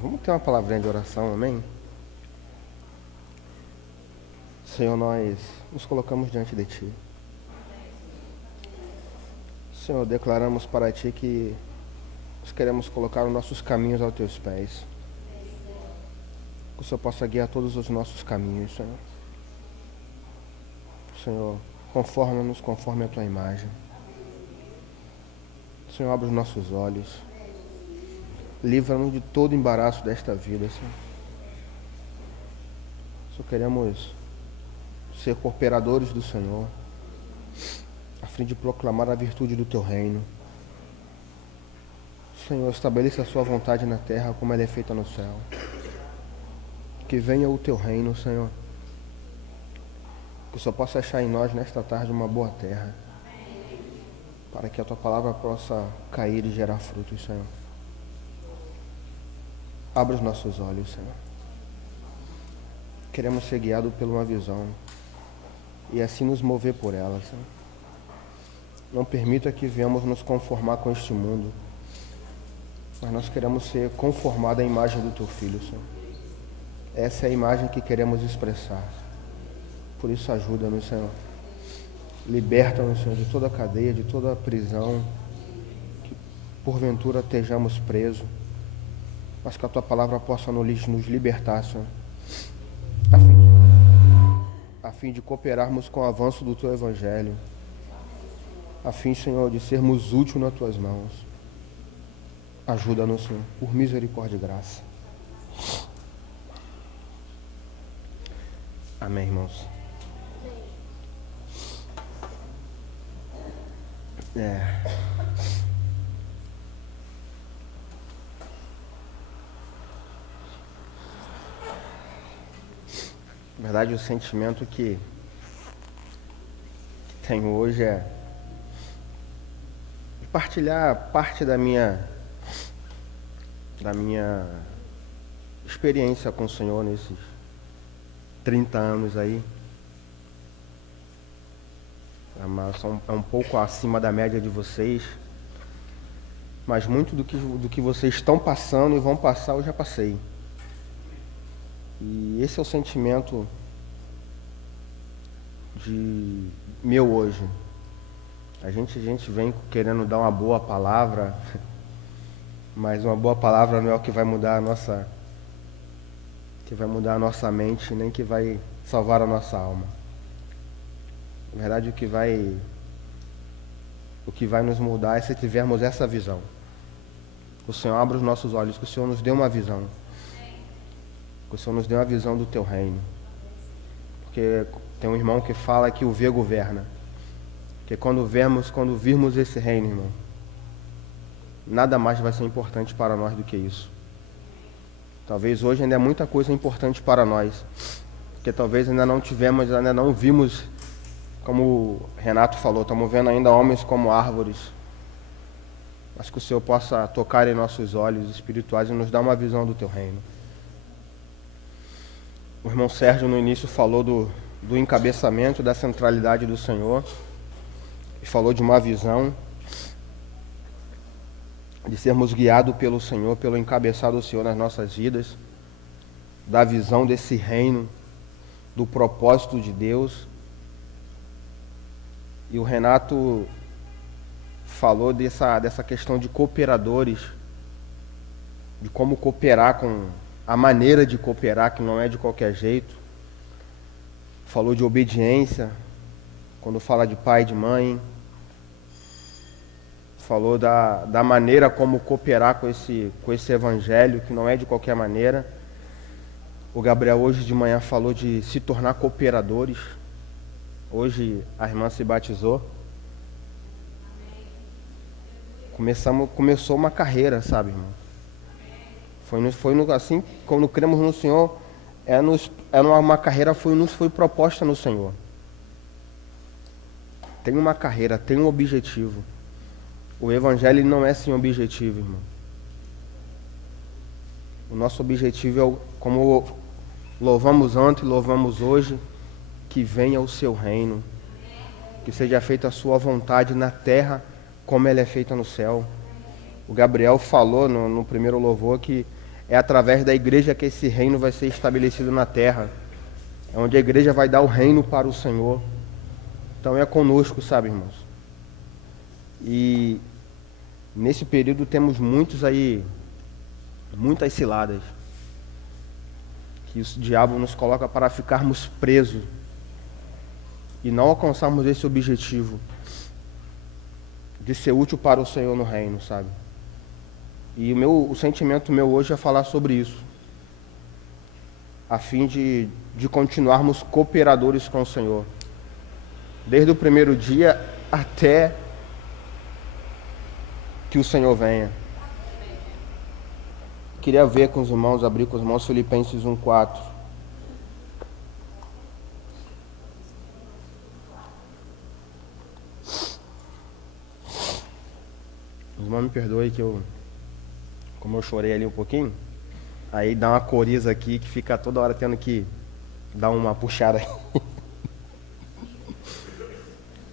Vamos ter uma palavrinha de oração, amém? Senhor, nós nos colocamos diante de Ti. Senhor, declaramos para Ti que nós queremos colocar os nossos caminhos aos Teus pés. Que o Senhor possa guiar todos os nossos caminhos, Senhor. Senhor, conforma-nos conforme a Tua imagem. Senhor, abre os nossos olhos. Livra-nos de todo embaraço desta vida, Senhor. Só queremos ser cooperadores do Senhor, a fim de proclamar a virtude do Teu reino. Senhor, estabeleça a Sua vontade na terra como ela é feita no céu. Que venha o Teu reino, Senhor. Que o Senhor possa achar em nós nesta tarde uma boa terra, para que a Tua palavra possa cair e gerar frutos, Senhor. Abra os nossos olhos, Senhor. Queremos ser guiados por uma visão e assim nos mover por ela, Senhor. Não permita que venhamos nos conformar com este mundo, mas nós queremos ser conformados à imagem do Teu Filho, Senhor. Essa é a imagem que queremos expressar. Por isso ajuda-nos, Senhor. Liberta-nos, Senhor, de toda a cadeia, de toda a prisão, que porventura estejamos presos, mas que a Tua palavra possa nos libertar, Senhor, a fim de cooperarmos com o avanço do Teu Evangelho, a fim, Senhor, de sermos úteis nas Tuas mãos. Ajuda-nos, Senhor, por misericórdia e graça. Amém, irmãos. Na verdade, o sentimento que tenho hoje é de partilhar parte da minha experiência com o Senhor nesses 30 anos aí. É um pouco acima da média de vocês, mas muito do que vocês estão passando e vão passar eu já passei. E esse é o sentimento meu hoje. A gente vem querendo dar uma boa palavra, mas uma boa palavra não é o que vai mudar a nossa mente, nem que vai salvar a nossa alma. Na verdade, o que vai nos mudar é se tivermos essa visão. Que o Senhor abra os nossos olhos, que o Senhor nos dê uma visão. Que o Senhor nos dê uma visão do Teu reino. Porque tem um irmão que fala que o ver governa. Que quando virmos esse reino, irmão, nada mais vai ser importante para nós do que isso. Talvez hoje ainda é muita coisa importante para nós. Porque talvez ainda não vimos, como o Renato falou, estamos vendo ainda homens como árvores. Mas que o Senhor possa tocar em nossos olhos espirituais e nos dar uma visão do Teu reino. O irmão Sérgio no início falou do encabeçamento, da centralidade do Senhor, e falou de uma visão, de sermos guiados pelo Senhor, pelo encabeçado do Senhor nas nossas vidas, da visão desse reino, do propósito de Deus. E o Renato falou dessa questão de cooperadores, de como cooperar com a maneira de cooperar, que não é de qualquer jeito. Falou de obediência, quando fala de pai e de mãe. Falou da maneira como cooperar com esse evangelho, que não é de qualquer maneira. O Gabriel hoje de manhã falou de se tornar cooperadores. Hoje a irmã se batizou. Começou uma carreira, sabe, irmão? Assim, quando cremos no Senhor, uma carreira nos foi proposta no Senhor. Tem uma carreira, tem um objetivo. O Evangelho não é sem objetivo, irmão. O nosso objetivo é, como louvamos ontem, louvamos hoje, que venha o Seu reino. Que seja feita a Sua vontade na terra, como ela é feita no céu. O Gabriel falou no primeiro louvor que É através da igreja que esse reino vai ser estabelecido na terra. É onde a igreja vai dar o reino para o Senhor. Então é conosco, sabe, irmãos? E nesse período temos muitas ciladas que o diabo nos coloca para ficarmos presos e não alcançarmos esse objetivo de ser útil para o Senhor no reino, sabe? E o sentimento meu hoje é falar sobre isso, a fim de continuarmos cooperadores com o Senhor, desde o primeiro dia até que o Senhor venha. Queria ver com os irmãos, abrir com os irmãos Filipenses 1:4. Os irmãos me perdoem que como eu chorei ali um pouquinho, aí dá uma coriza aqui que fica toda hora tendo que dar uma puxada.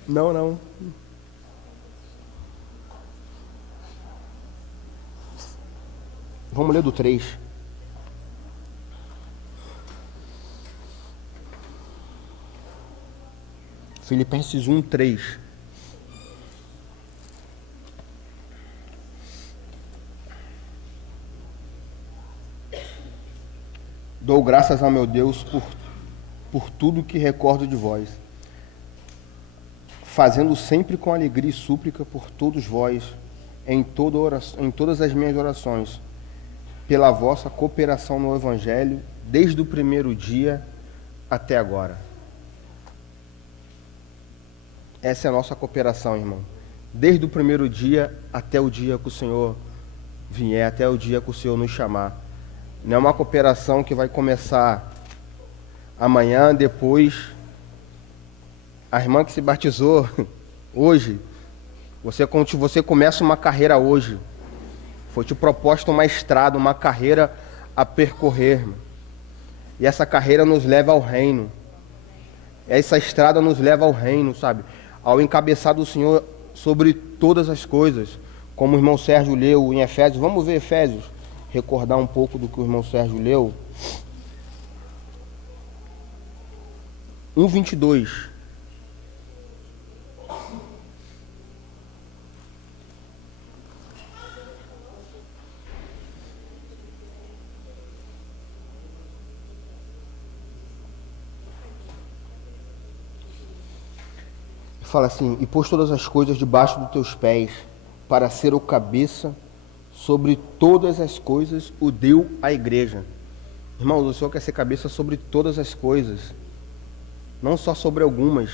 Não. Vamos ler do 3. Filipenses 1:3. Dou graças ao meu Deus por tudo que recordo de vós, fazendo sempre com alegria e súplica por todos vós, em todas as minhas orações, pela vossa cooperação no Evangelho, desde o primeiro dia até agora. Essa é a nossa cooperação, irmão. Desde o primeiro dia até o dia que o Senhor vier, até o dia que o Senhor nos chamar. Não é uma cooperação que vai começar amanhã, depois. A irmã que se batizou hoje, você começa uma carreira hoje. Foi te proposta uma estrada, uma carreira a percorrer. E essa carreira nos leva ao reino. Essa estrada nos leva ao reino, sabe? Ao encabeçar do Senhor sobre todas as coisas. Como o irmão Sérgio leu em Efésios. Vamos ver Efésios. Recordar um pouco do que o irmão Sérgio leu. 1:22. Fala assim: e pôs todas as coisas debaixo dos teus pés, para ser o cabeça sobre todas as coisas, o deu à igreja. Irmãos, o Senhor quer ser cabeça sobre todas as coisas, não só sobre algumas,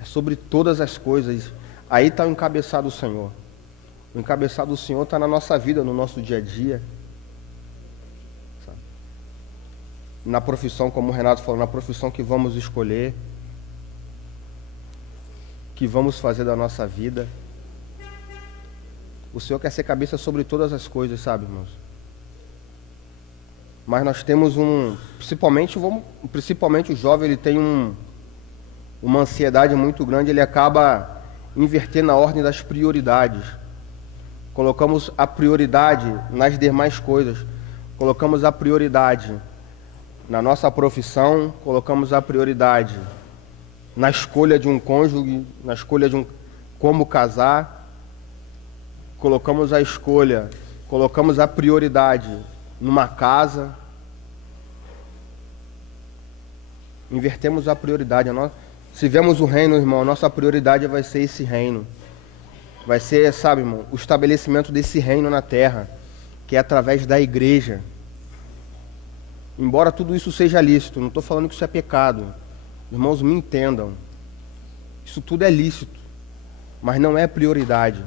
é sobre todas as coisas. Aí está o encabeçado do Senhor. O encabeçado do Senhor está na nossa vida, no nosso dia a dia, sabe? Na profissão, como o Renato falou, na profissão que vamos escolher, que vamos fazer da nossa vida. O Senhor quer ser cabeça sobre todas as coisas, sabe, irmãos? Mas nós temos principalmente o jovem, ele tem uma ansiedade muito grande, ele acaba invertendo a ordem das prioridades. Colocamos a prioridade nas demais coisas. Colocamos a prioridade na nossa profissão, colocamos a prioridade na escolha de um cônjuge, na escolha de como casar. Colocamos a prioridade numa casa. Invertemos a prioridade. Se vemos o reino, irmão, a nossa prioridade vai ser esse reino. Vai ser, sabe, irmão, o estabelecimento desse reino na terra, que é através da igreja. Embora tudo isso seja lícito, não estou falando que isso é pecado. Irmãos, me entendam. Isso tudo é lícito, mas não é prioridade.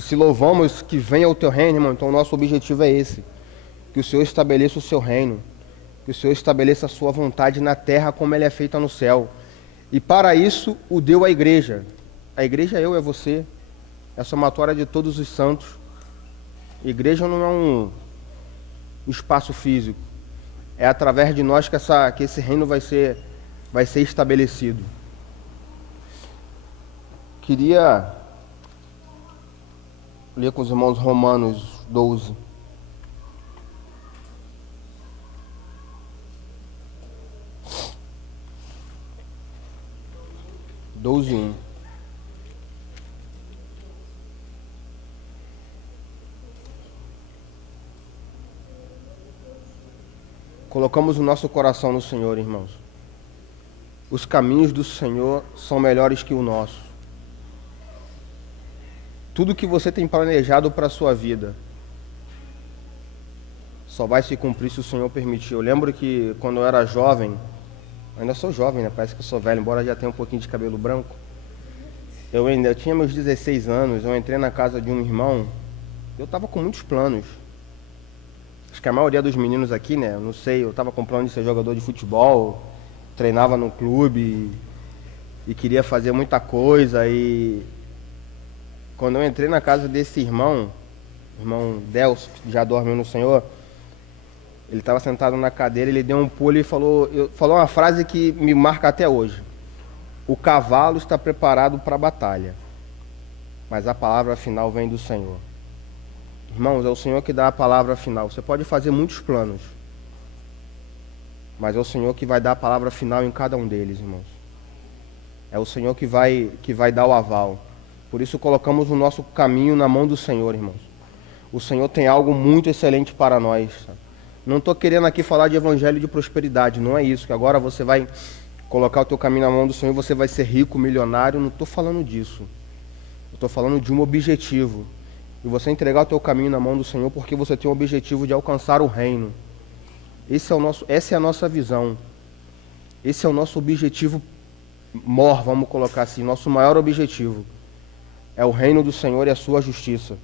Se louvamos que venha o teu reino, irmão, então o nosso objetivo é esse. Que o Senhor estabeleça o seu reino. Que o Senhor estabeleça a sua vontade na terra como ela é feita no céu. E para isso o deu à igreja. A igreja é você. É a somatória de todos os santos. A igreja não é um espaço físico. É através de nós que esse reino vai ser estabelecido. Queria ler com os irmãos Romanos 12. 12:1. Colocamos o nosso coração no Senhor, irmãos. Os caminhos do Senhor são melhores que o nosso. Tudo que você tem planejado para a sua vida só vai se cumprir se o Senhor permitir. Eu lembro que quando eu era jovem, ainda sou jovem, né? Parece que eu sou velho, embora já tenha um pouquinho de cabelo branco. Eu tinha meus 16 anos, eu entrei na casa de um irmão, eu estava com muitos planos. Acho que a maioria dos meninos aqui, né? Eu não sei, eu estava com plano de ser jogador de futebol, treinava no clube e queria fazer muita coisa. E quando eu entrei na casa desse irmão Delcio, que já dorme no Senhor, ele estava sentado na cadeira, ele deu um pulo e falou uma frase que me marca até hoje. O cavalo está preparado para a batalha, mas a palavra final vem do Senhor. Irmãos, é o Senhor que dá a palavra final. Você pode fazer muitos planos, mas é o Senhor que vai dar a palavra final em cada um deles, irmãos. É o Senhor que vai dar o aval. Por isso colocamos o nosso caminho na mão do Senhor, irmãos. O Senhor tem algo muito excelente para nós, sabe? Não estou querendo aqui falar de evangelho de prosperidade, não é isso, que agora você vai colocar o teu caminho na mão do Senhor e você vai ser rico, milionário. Não estou falando disso. Eu estou falando de um objetivo. E você entregar o teu caminho na mão do Senhor porque você tem o objetivo de alcançar o reino. Essa é a nossa visão. Esse é o nosso objetivo maior, vamos colocar assim, nosso maior objetivo. É o reino do Senhor e a sua justiça.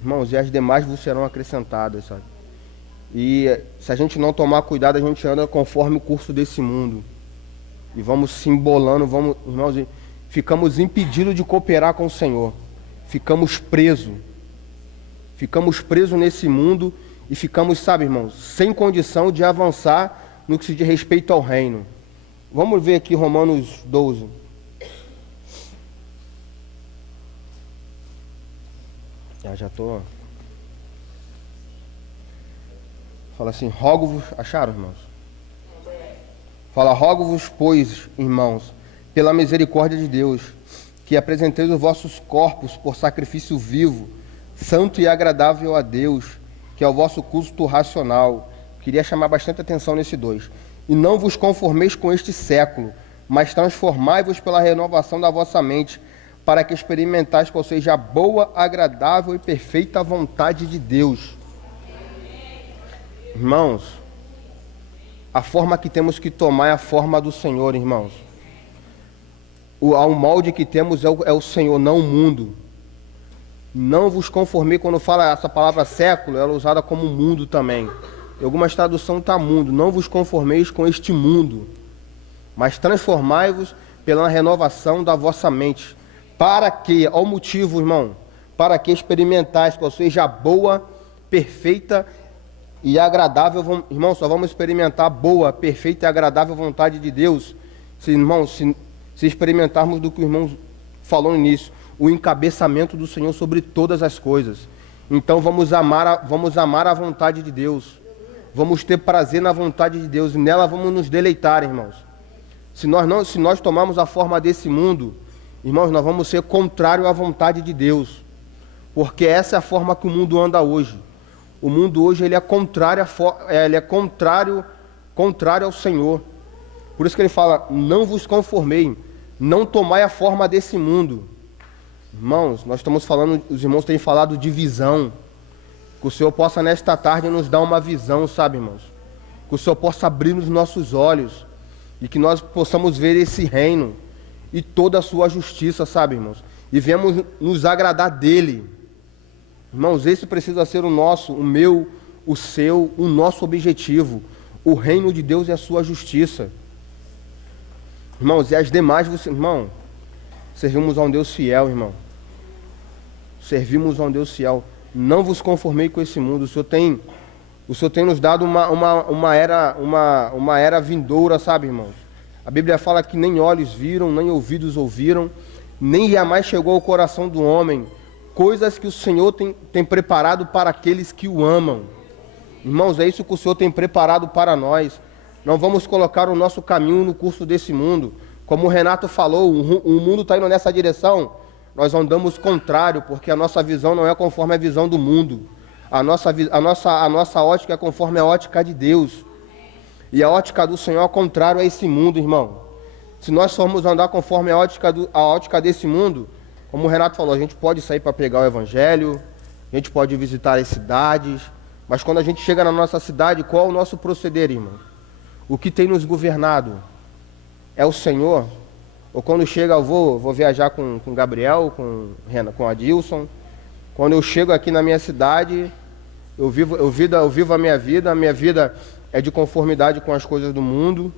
Irmãos, e as demais vos serão acrescentadas, sabe? E se a gente não tomar cuidado, a gente anda conforme o curso desse mundo. E vamos se embolando, irmãos, e ficamos impedidos de cooperar com o Senhor. Ficamos presos nesse mundo e ficamos, sabe, irmãos, sem condição de avançar no que se diz respeito ao reino. Vamos ver aqui Romanos 12. Já estou. Fala assim, rogo-vos, acharam, irmãos? Fala, rogo-vos, pois, irmãos, pela misericórdia de Deus, que apresenteis os vossos corpos por sacrifício vivo, santo e agradável a Deus, que é o vosso culto racional. Queria chamar bastante atenção nesse 2. E não vos conformeis com este século, mas transformai-vos pela renovação da vossa mente, para que experimentais qual seja a boa, agradável e perfeita vontade de Deus. Irmãos, a forma que temos que tomar é a forma do Senhor, irmãos. O molde que temos é o Senhor, não o mundo. Não vos conformei, quando fala essa palavra século, ela é usada como mundo também. Em algumas traduções está mundo. Não vos conformeis com este mundo, mas transformai-vos pela renovação da vossa mente. Para que, ao motivo, irmão, para que experimentais qual seja a boa, perfeita e agradável, irmão, só vamos experimentar a boa, perfeita e agradável vontade de Deus, se experimentarmos do que o irmão falou no início, o encabeçamento do Senhor sobre todas as coisas. Então vamos amar a vontade de Deus, vamos ter prazer na vontade de Deus e nela vamos nos deleitar, irmãos. Se nós tomarmos a forma desse mundo, irmãos, nós vamos ser contrário à vontade de Deus, porque essa é a forma que o mundo anda hoje. O mundo hoje ele é contrário ao Senhor. Por isso que ele fala, não vos conformei, não tomai a forma desse mundo. Irmãos, nós estamos falando, os irmãos têm falado de visão. Que o Senhor possa nesta tarde nos dar uma visão, sabe, irmãos? Que o Senhor possa abrir os nossos olhos e que nós possamos ver esse reino e toda a sua justiça, sabe, irmãos? E venhamos nos agradar dele. Irmãos, esse precisa ser o nosso, o meu, o seu, o nosso objetivo. O reino de Deus e a sua justiça. Irmãos, e as demais, irmão, servimos a um Deus fiel, irmão. Servimos a um Deus fiel. Não vos conformei com esse mundo. O Senhor tem nos dado uma era vindoura, sabe, irmãos? A Bíblia fala que nem olhos viram, nem ouvidos ouviram, nem jamais chegou ao coração do homem coisas que o Senhor tem preparado para aqueles que o amam. Irmãos, é isso que o Senhor tem preparado para nós. Não vamos colocar o nosso caminho no curso desse mundo. Como o Renato falou, o mundo está indo nessa direção, nós andamos contrário, porque a nossa visão não é conforme a visão do mundo. A nossa ótica é conforme a ótica de Deus. E a ótica do Senhor é contrário a esse mundo, irmão. Se nós formos andar conforme a ótica desse mundo, como o Renato falou, a gente pode sair para pregar o Evangelho, a gente pode visitar as cidades, mas quando a gente chega na nossa cidade, qual é o nosso proceder, irmão? O que tem nos governado? É o Senhor? Ou quando chega, eu vou viajar com o Gabriel, com o Adilson. Quando eu chego aqui na minha cidade, eu vivo a minha vida é de conformidade com as coisas do mundo.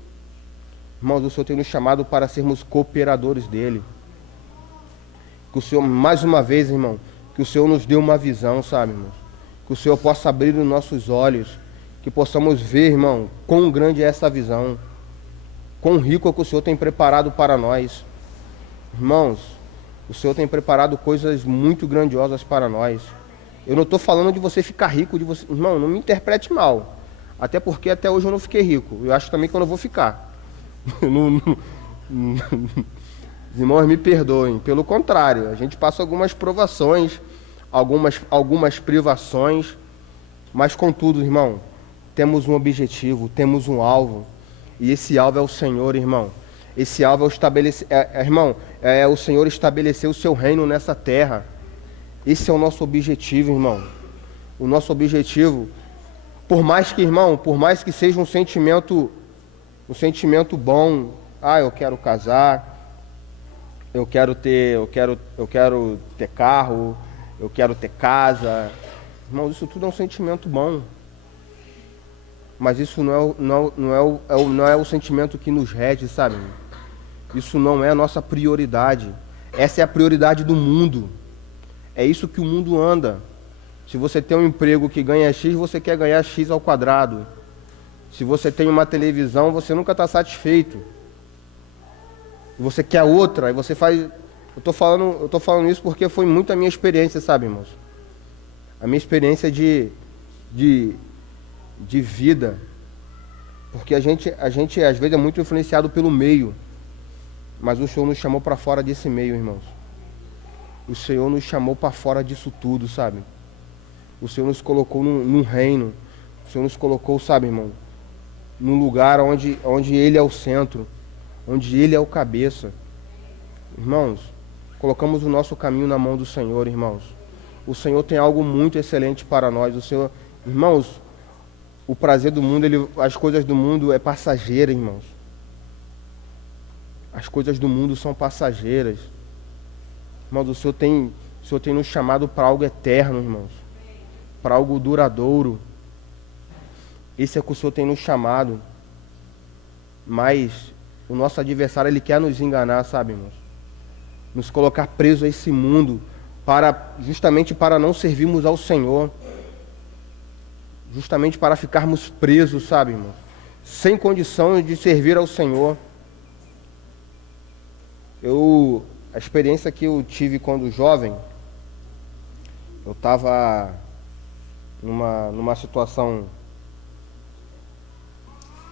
Irmãos, o Senhor tem nos chamado para sermos cooperadores dele. Que o Senhor, mais uma vez, irmão, que o Senhor nos dê uma visão, sabe, irmão? Que o Senhor possa abrir os nossos olhos, que possamos ver, irmão, quão grande é essa visão, quão rico é o que o Senhor tem preparado para nós. Irmãos, o Senhor tem preparado coisas muito grandiosas para nós. Eu não estou falando de você ficar rico, irmão, não me interprete mal. Até porque até hoje eu não fiquei rico. Eu acho também que eu não vou ficar. Os irmãos me perdoem. Pelo contrário, a gente passa algumas provações, algumas privações, mas contudo, irmão, temos um objetivo, temos um alvo, e esse alvo é o Senhor, irmão. Esse alvo é o Senhor estabelecer o seu reino nessa terra. Esse é o nosso objetivo, irmão. O nosso objetivo, por mais que seja um sentimento bom, eu quero casar, eu quero ter carro, eu quero ter casa. Irmão, isso tudo é um sentimento bom. Mas isso não é o sentimento que nos rege, sabe? Isso não é a nossa prioridade. Essa é a prioridade do mundo. É isso que o mundo anda. Se você tem um emprego que ganha X, você quer ganhar X ao quadrado. Se você tem uma televisão, você nunca está satisfeito. Você quer outra, e você faz... Eu tô falando isso porque foi muito a minha experiência, sabe, irmãos? A minha experiência de vida. Porque a gente às vezes é muito influenciado pelo meio. Mas o Senhor nos chamou para fora desse meio, irmãos. O Senhor nos chamou para fora disso tudo, sabe? O Senhor nos colocou num reino. O Senhor nos colocou, sabe, irmão, num lugar onde Ele é o centro, onde Ele é o cabeça. Irmãos, colocamos o nosso caminho na mão do Senhor, irmãos. O Senhor tem algo muito excelente para nós. O Senhor, irmãos, o prazer do mundo, as coisas do mundo é passageira, irmãos. As coisas do mundo são passageiras. Irmãos, o Senhor tem nos chamado para algo eterno, irmãos. Para algo duradouro. Esse é o que o Senhor tem nos chamado. Mas o nosso adversário, ele quer nos enganar, sabe, irmãos? Nos colocar presos a esse mundo, justamente para não servirmos ao Senhor. Justamente para ficarmos presos, sabe, irmãos? Sem condição de servir ao Senhor. A experiência que eu tive quando jovem, eu estava numa situação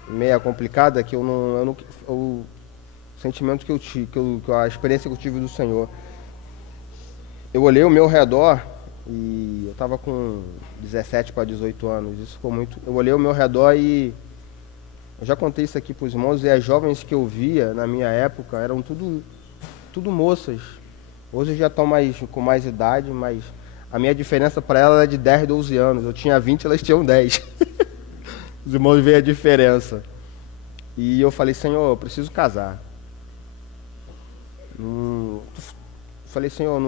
meia complicada, que o sentimento que eu tive, a experiência que eu tive do Senhor, eu olhei ao meu redor, e eu estava com 17 para 18 anos, isso ficou muito... Eu olhei ao meu redor e... Eu já contei isso aqui para os irmãos, e as jovens que eu via na minha época eram tudo moças. Hoje já estão com mais idade, mas a minha diferença para elas era de 10, 12 anos. Eu tinha 20, elas tinham 10. Os irmãos veem a diferença. E eu falei, Senhor, eu preciso casar. Falei, Senhor,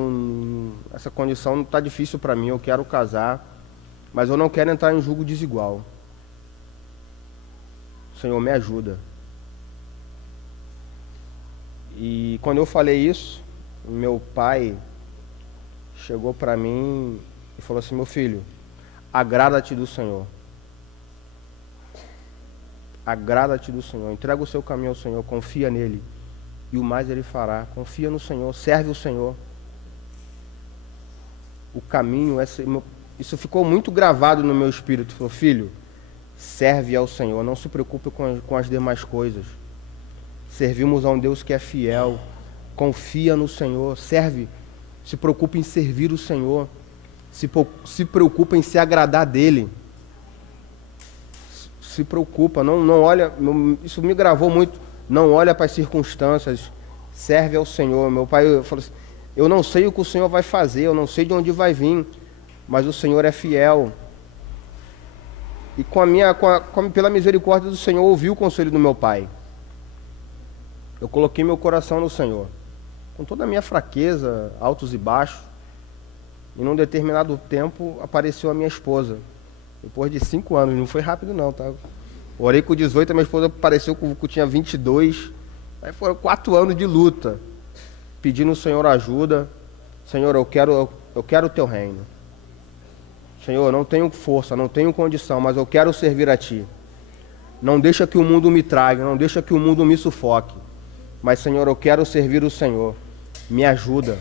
essa condição não está difícil para mim, eu quero casar, mas eu não quero entrar em julgo desigual. Senhor, me ajuda. E quando eu falei isso, meu pai chegou para mim e falou assim, meu filho, agrada-te do Senhor. Agrada-te do Senhor, entrega o seu caminho ao Senhor, confia nele, e o mais ele fará. Confia no Senhor, serve o Senhor. o caminho, isso ficou muito gravado no meu espírito. Falou, filho, serve ao Senhor, não se preocupe com as demais coisas. Servimos a um Deus que é fiel, confia no Senhor, serve, se preocupa em servir o Senhor, se preocupa em se agradar dEle. Se preocupa, não olha, isso me gravou muito, não olha para as circunstâncias, serve ao Senhor. Meu pai falou assim, eu não sei o que o Senhor vai fazer, eu não sei de onde vai vir, mas o Senhor é fiel. E pela misericórdia do Senhor, ouvi o conselho do meu pai. Eu coloquei meu coração no Senhor, com toda a minha fraqueza, altos e baixos, e num determinado tempo apareceu a minha esposa. Depois de 5 anos, não foi rápido não, tá? Orei com 18, a minha esposa apareceu com tinha 22. Aí foram 4 anos de luta, pedindo ao Senhor ajuda. Senhor, eu quero o teu reino. Senhor, não tenho força, não tenho condição, mas eu quero servir a Ti. Não deixa que o mundo me traga, não deixa que o mundo me sufoque. Mas, Senhor, eu quero servir o Senhor. Me ajuda.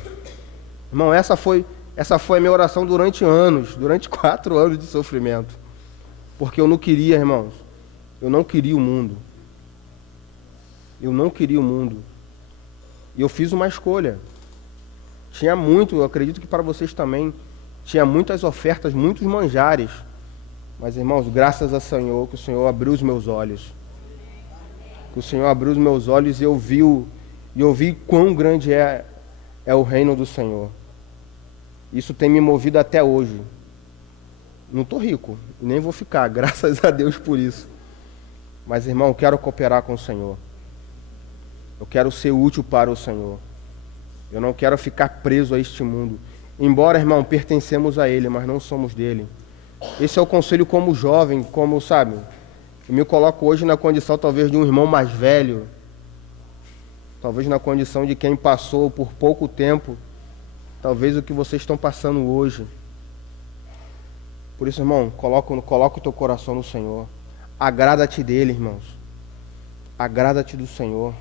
Irmão, essa foi a minha oração durante anos, durante 4 anos de sofrimento. Porque eu não queria, irmãos, eu não queria o mundo. Eu não queria o mundo. E eu fiz uma escolha. Tinha muito, eu acredito que para vocês também, tinha muitas ofertas, muitos manjares. Mas, irmãos, graças ao Senhor, que o Senhor abriu os meus olhos. Que o Senhor abriu os meus olhos e eu vi quão grande é o reino do Senhor. Isso tem me movido até hoje. Não estou rico, nem vou ficar, graças a Deus por isso. Mas, irmão, eu quero cooperar com o Senhor. Eu quero ser útil para o Senhor. Eu não quero ficar preso a este mundo. Embora, irmão, pertencemos a Ele, mas não somos dele. Esse é o conselho como jovem, como, sabe, eu me coloco hoje na condição talvez de um irmão mais velho, talvez na condição de quem passou por pouco tempo, talvez o que vocês estão passando hoje. Por isso, irmão, coloca o teu coração no Senhor. Agrada-te dele, irmãos. Agrada-te do Senhor.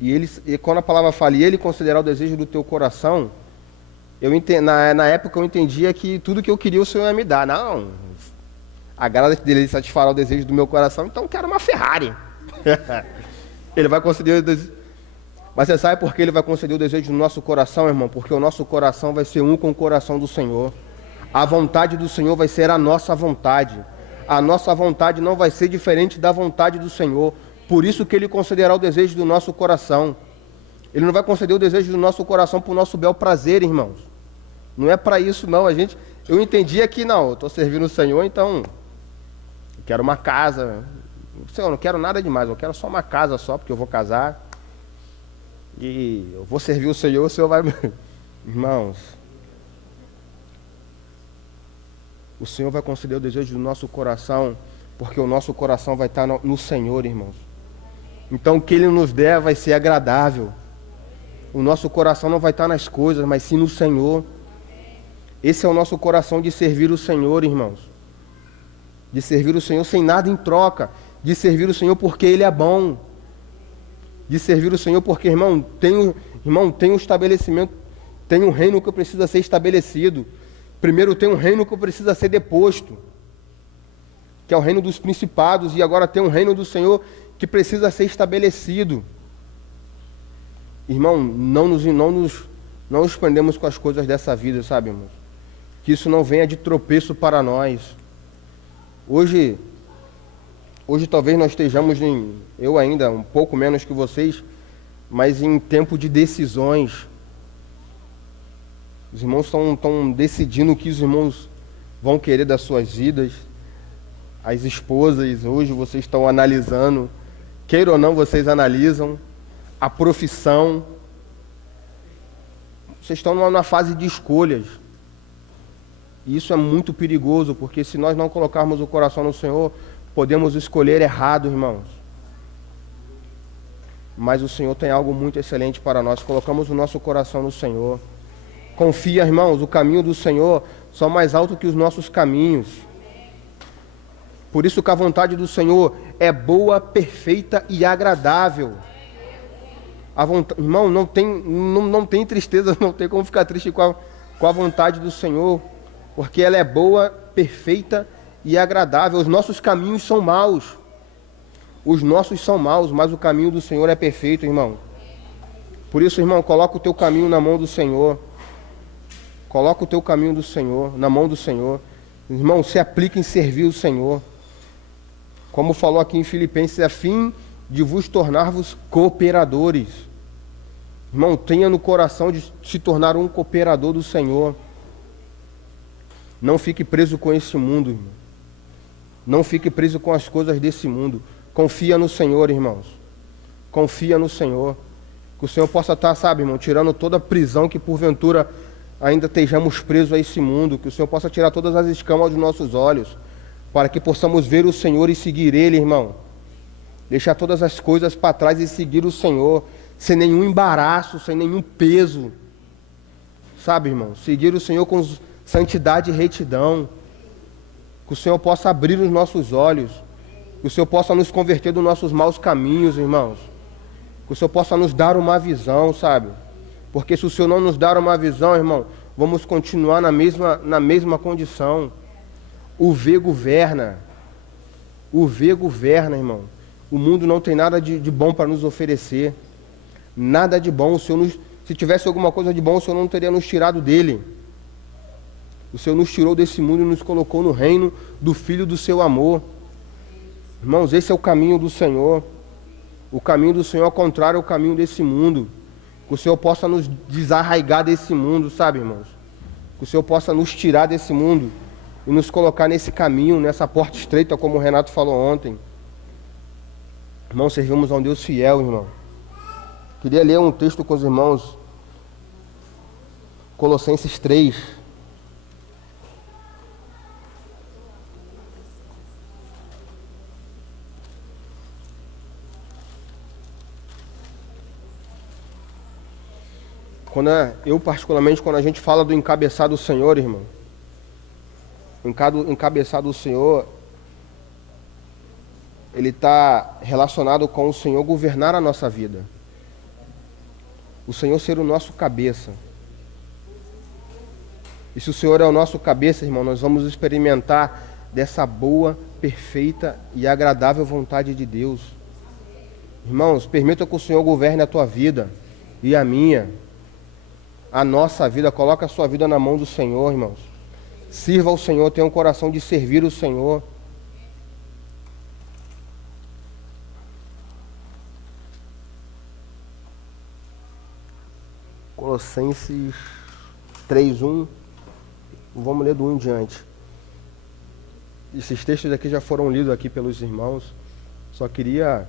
E quando a palavra fala, e ele considerar o desejo do teu coração, na época eu entendia que tudo que eu queria o Senhor ia me dar. Não, agrada-te dele, ele satisfará o desejo do meu coração, então eu quero uma Ferrari. Ele vai conceder o desejo. Mas você sabe por que ele vai conceder o desejo do nosso coração, irmão? Porque o nosso coração vai ser um com o coração do Senhor. A vontade do Senhor vai ser a nossa vontade. A nossa vontade não vai ser diferente da vontade do Senhor. Por isso que ele concederá o desejo do nosso coração. Ele não vai conceder o desejo do nosso coração para o nosso bel prazer, irmãos. Não é para isso, não. Eu entendia que, não, eu estou servindo o Senhor, então eu quero uma casa. Senhor, eu não quero nada demais, eu quero só uma casa só, porque eu vou casar. E eu vou servir o Senhor vai... Irmãos, o Senhor vai conceder o desejo do nosso coração, porque o nosso coração vai estar no Senhor, irmãos. Então o que Ele nos der vai ser agradável. O nosso coração não vai estar nas coisas, mas sim no Senhor. Esse é o nosso coração de servir o Senhor, irmãos. De servir o Senhor sem nada em troca. De servir o Senhor porque Ele é bom. De servir o Senhor porque, irmão, tem um estabelecimento, tem um reino que precisa ser estabelecido. Primeiro tem um reino que precisa ser deposto, que é o reino dos principados, e agora tem um reino do Senhor que precisa ser estabelecido. Irmão, não nos prendemos com as coisas dessa vida, sabe, irmãos? Que isso não venha de tropeço para nós. Hoje talvez nós estejamos eu ainda, um pouco menos que vocês, mas em tempo de decisões. Os irmãos estão decidindo o que os irmãos vão querer das suas vidas. As esposas, hoje vocês estão analisando, queira ou não, vocês analisam a profissão. Vocês estão numa fase de escolhas. E isso é muito perigoso, porque se nós não colocarmos o coração no Senhor, podemos escolher errado, irmãos. Mas o Senhor tem algo muito excelente para nós. Colocamos o nosso coração no Senhor. Confia, irmãos, o caminho do Senhor são mais alto que os nossos caminhos. Por isso que a vontade do Senhor é boa, perfeita e agradável. Irmão, não tem tristeza, não tem como ficar triste com a vontade do Senhor, porque ela é boa, perfeita e agradável. Os nossos caminhos são maus. Os nossos são maus, mas o caminho do Senhor é perfeito, irmão. Por isso, irmão, coloca o teu caminho na mão do Senhor. Coloca o teu caminho do Senhor, na mão do Senhor. Irmão, se aplica em servir o Senhor. Como falou aqui em Filipenses, a fim de vos tornar-vos cooperadores. Irmão, tenha no coração de se tornar um cooperador do Senhor. Não fique preso com esse mundo, irmão. Não fique preso com as coisas desse mundo. Confia no Senhor, irmãos. Confia no Senhor. Que o Senhor possa estar, sabe, irmão, tirando toda a prisão que porventura ainda estejamos presos a esse mundo. Que o Senhor possa tirar todas as escamas dos nossos olhos, para que possamos ver o Senhor e seguir Ele, irmão. Deixar todas as coisas para trás e seguir o Senhor, sem nenhum embaraço, sem nenhum peso. Sabe, irmão? Seguir o Senhor com santidade e retidão. Que o Senhor possa abrir os nossos olhos. Que o Senhor possa nos converter dos nossos maus caminhos, irmãos. Que o Senhor possa nos dar uma visão, sabe? Porque se o Senhor não nos dar uma visão, irmão, vamos continuar na mesma condição. O V governa. O V governa, irmão. O mundo não tem nada de bom para nos oferecer. Nada de bom. O Senhor se tivesse alguma coisa de bom, o Senhor não teria nos tirado dele. O Senhor nos tirou desse mundo e nos colocou no reino do Filho do seu amor. Irmãos, esse é o caminho do Senhor. O caminho do Senhor é contrário ao caminho desse mundo. Que o Senhor possa nos desarraigar desse mundo, sabe, irmãos? Que o Senhor possa nos tirar desse mundo e nos colocar nesse caminho, nessa porta estreita, como o Renato falou ontem. Irmãos, servimos a um Deus fiel, irmão. Queria ler um texto com os irmãos. Colossenses 3. Eu, particularmente, quando a gente fala do encabeçado do Senhor, irmão, encabeçado do Senhor, ele está relacionado com o Senhor governar a nossa vida. O Senhor ser o nosso cabeça. E se o Senhor é o nosso cabeça, irmão, nós vamos experimentar dessa boa, perfeita e agradável vontade de Deus. Irmãos, permita que o Senhor governe a tua vida e a minha. A nossa vida, coloca a sua vida na mão do Senhor, irmãos. Sirva ao Senhor, tenha um coração de servir o Senhor. Colossenses 3:1. Vamos ler do 1 em diante. Esses textos aqui já foram lidos aqui pelos irmãos. Só queria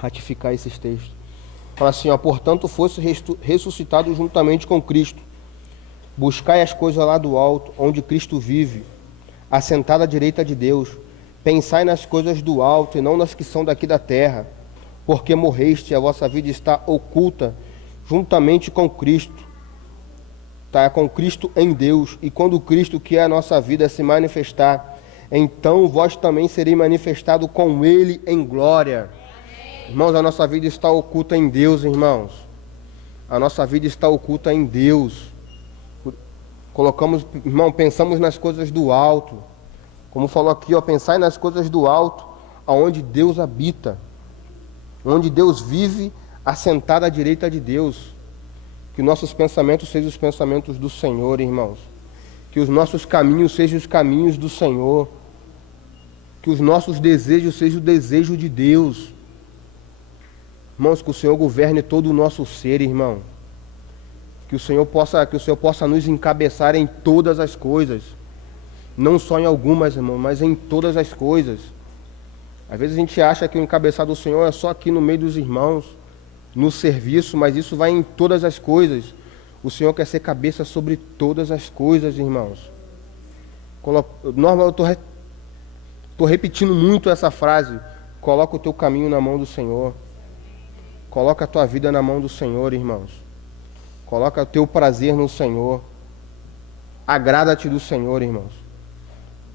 ratificar esses textos. Fala assim, ó, portanto, fosse ressuscitado juntamente com Cristo. Buscai as coisas lá do alto, onde Cristo vive, assentado à direita de Deus. Pensai nas coisas do alto e não nas que são daqui da terra, porque morreste e a vossa vida está oculta juntamente com Cristo. Está com Cristo em Deus, e quando Cristo, que é a nossa vida, se manifestar, então vós também sereis manifestado com Ele em glória. Irmãos, a nossa vida está oculta em Deus, irmãos. A nossa vida está oculta em Deus. Irmão, pensamos nas coisas do alto. Como falou aqui, ó, pensai nas coisas do alto, aonde Deus habita. Onde Deus vive, assentado à direita de Deus. Que nossos pensamentos sejam os pensamentos do Senhor, irmãos. Que os nossos caminhos sejam os caminhos do Senhor. Que os nossos desejos sejam o desejo de Deus. Irmãos, que o Senhor governe todo o nosso ser, irmão. Que o Senhor possa nos encabeçar em todas as coisas. Não só em algumas, irmão, mas em todas as coisas. Às vezes a gente acha que o encabeçado do Senhor é só aqui no meio dos irmãos, no serviço, mas isso vai em todas as coisas. O Senhor quer ser cabeça sobre todas as coisas, irmãos. Eu estou repetindo muito essa frase. Coloca o teu caminho na mão do Senhor. Coloca a tua vida na mão do Senhor, irmãos. Coloca o teu prazer no Senhor. Agrada-te do Senhor, irmãos.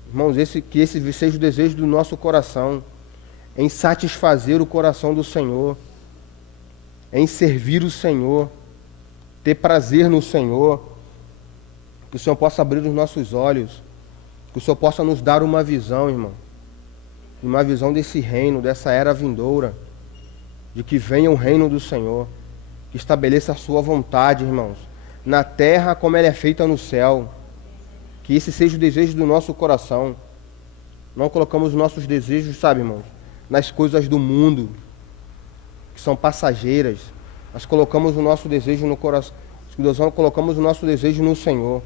Irmãos, que esse seja o desejo do nosso coração, em satisfazer o coração do Senhor. em servir o Senhor, ter prazer no Senhor. Que o Senhor possa abrir os nossos olhos, que o Senhor possa nos dar uma visão, irmão, uma visão desse reino, dessa era vindoura, de que venha o reino do Senhor, que estabeleça a sua vontade, irmãos, na terra como ela é feita no céu. Que esse seja o desejo do nosso coração. Não colocamos os nossos desejos, sabe, irmãos, nas coisas do mundo, que são passageiras. Nós colocamos o nosso desejo no coração, colocamos o nosso desejo no Senhor.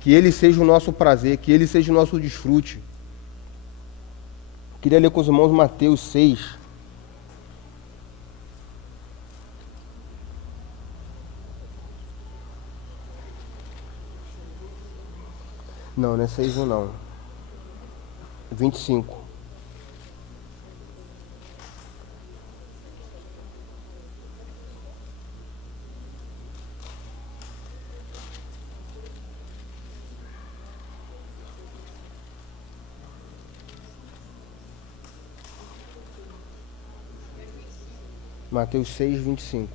Que Ele seja o nosso prazer, que Ele seja o nosso desfrute. Queria ler com os irmãos Mateus 6. Não, não é 6 não. 25. Mateus 6, 25.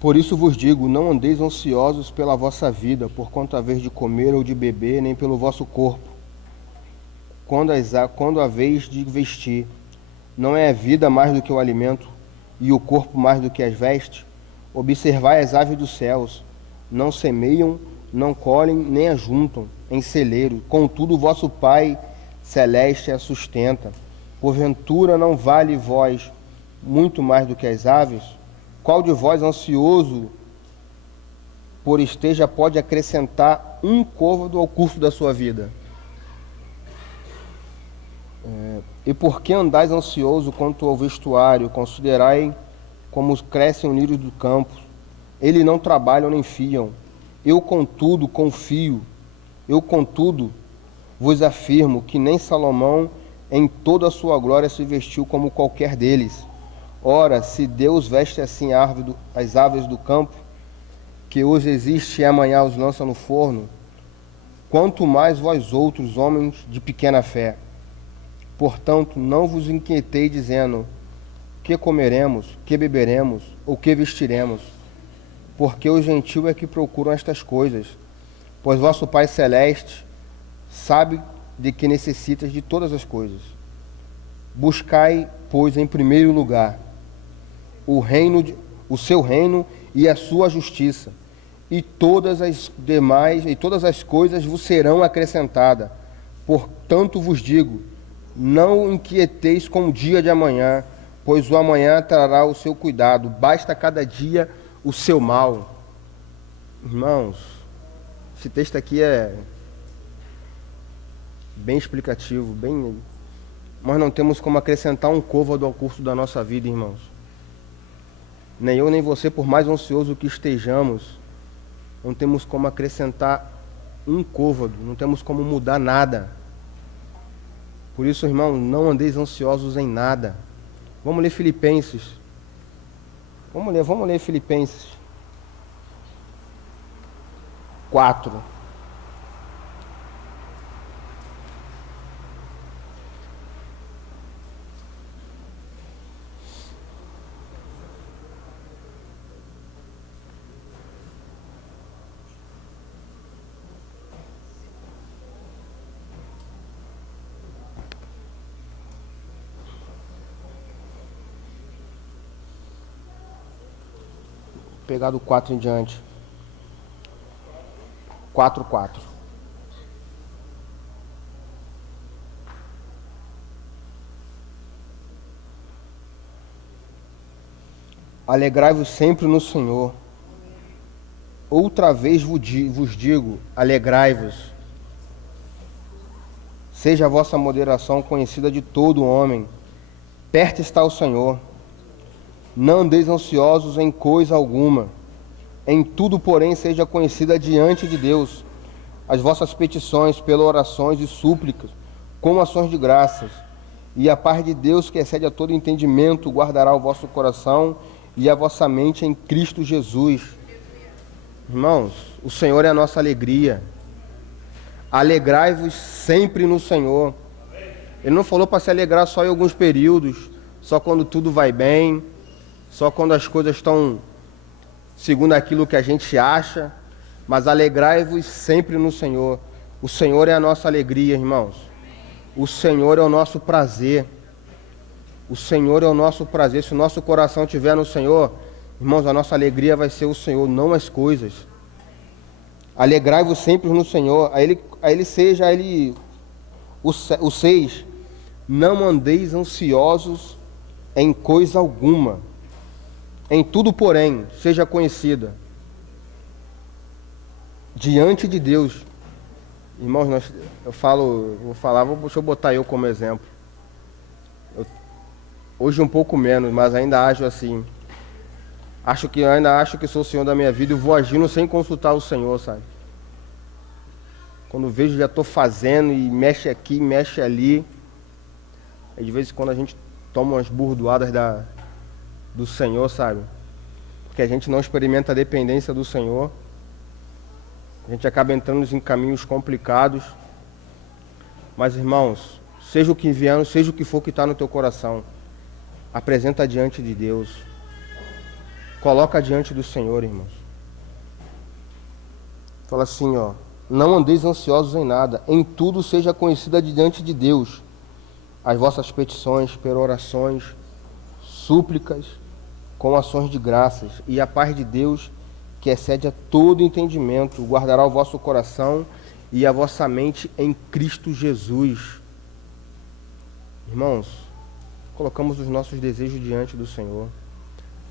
Por isso vos digo, não andeis ansiosos pela vossa vida, por quanto haveis de comer ou de beber, nem pelo vosso corpo, quando haveis de vestir. Não é a vida mais do que o alimento, e o corpo mais do que as vestes? Observai as aves dos céus, não semeiam, não colhem, nem ajuntam em celeiro, contudo o vosso Pai celeste a sustenta. Porventura não vale vós muito mais do que as aves? Qual de vós, ansioso por esteja, pode acrescentar um côvado ao curso da sua vida? E por que andais ansioso quanto ao vestuário? Considerai como crescem os lírios do campo. Eles não trabalham nem fiam. Eu, contudo, vos afirmo que nem Salomão, em toda a sua glória, se vestiu como qualquer deles. Ora, se Deus veste assim as aves do campo, que hoje existe e amanhã os lança no forno, quanto mais vós outros, homens de pequena fé. Portanto, não vos inquieteis dizendo, que comeremos, que beberemos, ou que vestiremos, porque o gentio é que procuram estas coisas, pois vosso Pai Celeste sabe de que necessitas de todas as coisas. Buscai, pois, em primeiro lugar o seu reino e a sua justiça, e todas as coisas vos serão acrescentadas. Portanto vos digo, não inquieteis com o dia de amanhã, pois o amanhã trará o seu cuidado. Basta cada dia o seu mal. Irmãos, esse texto aqui é bem explicativo, mas não temos como acrescentar um côvado ao curso da nossa vida, irmãos. Nem eu nem você, por mais ansioso que estejamos, não temos como acrescentar um côvado, não temos como mudar nada. Por isso, irmão, não andeis ansiosos em nada. Vamos ler Filipenses. Vamos ler Filipenses 4. Pegar do 4 em diante. 4:4. Alegrai-vos sempre no Senhor. Outra vez vos digo, alegrai-vos. Seja a vossa moderação conhecida de todo homem. Perto está o Senhor. Não andeis ansiosos em coisa alguma. Em tudo, porém, seja conhecida diante de Deus as vossas petições, pelas orações e súplicas, com ações de graças. E a paz de Deus, que excede a todo entendimento, guardará o vosso coração e a vossa mente em Cristo Jesus. Irmãos, o Senhor é a nossa alegria. Alegrai-vos sempre no Senhor. Ele não falou para se alegrar só em alguns períodos, só quando tudo vai bem, só quando as coisas estão segundo aquilo que a gente acha, mas alegrai-vos sempre no Senhor. O Senhor é a nossa alegria, irmãos. O Senhor é o nosso prazer. O Senhor é o nosso prazer. Se o nosso coração estiver no Senhor, irmãos, a nossa alegria vai ser o Senhor, não as coisas. Alegrai-vos sempre no Senhor. O 6, não andeis ansiosos em coisa alguma. Em tudo, porém, seja conhecida diante de Deus. Irmãos, deixa eu botar eu como exemplo. Hoje um pouco menos, mas ainda ajo assim. Ainda acho que sou o Senhor da minha vida e vou agindo sem consultar o Senhor, sabe? Quando vejo, já estou fazendo e mexe aqui, mexe ali. Aí, de vez em quando a gente toma umas burdoadas do Senhor, sabe? Porque a gente não experimenta a dependência do Senhor. A gente acaba entrando em caminhos complicados. Mas, irmãos, seja o que vier, seja o que for que está no teu coração, apresenta diante de Deus. Coloca diante do Senhor, irmãos. Fala assim, ó. Não andeis ansiosos em nada. Em tudo seja conhecida diante de Deus as vossas petições, perorações, súplicas, com ações de graças. E a paz de Deus, que excede a todo entendimento, guardará o vosso coração e a vossa mente em Cristo Jesus. Irmãos, colocamos os nossos desejos diante do Senhor.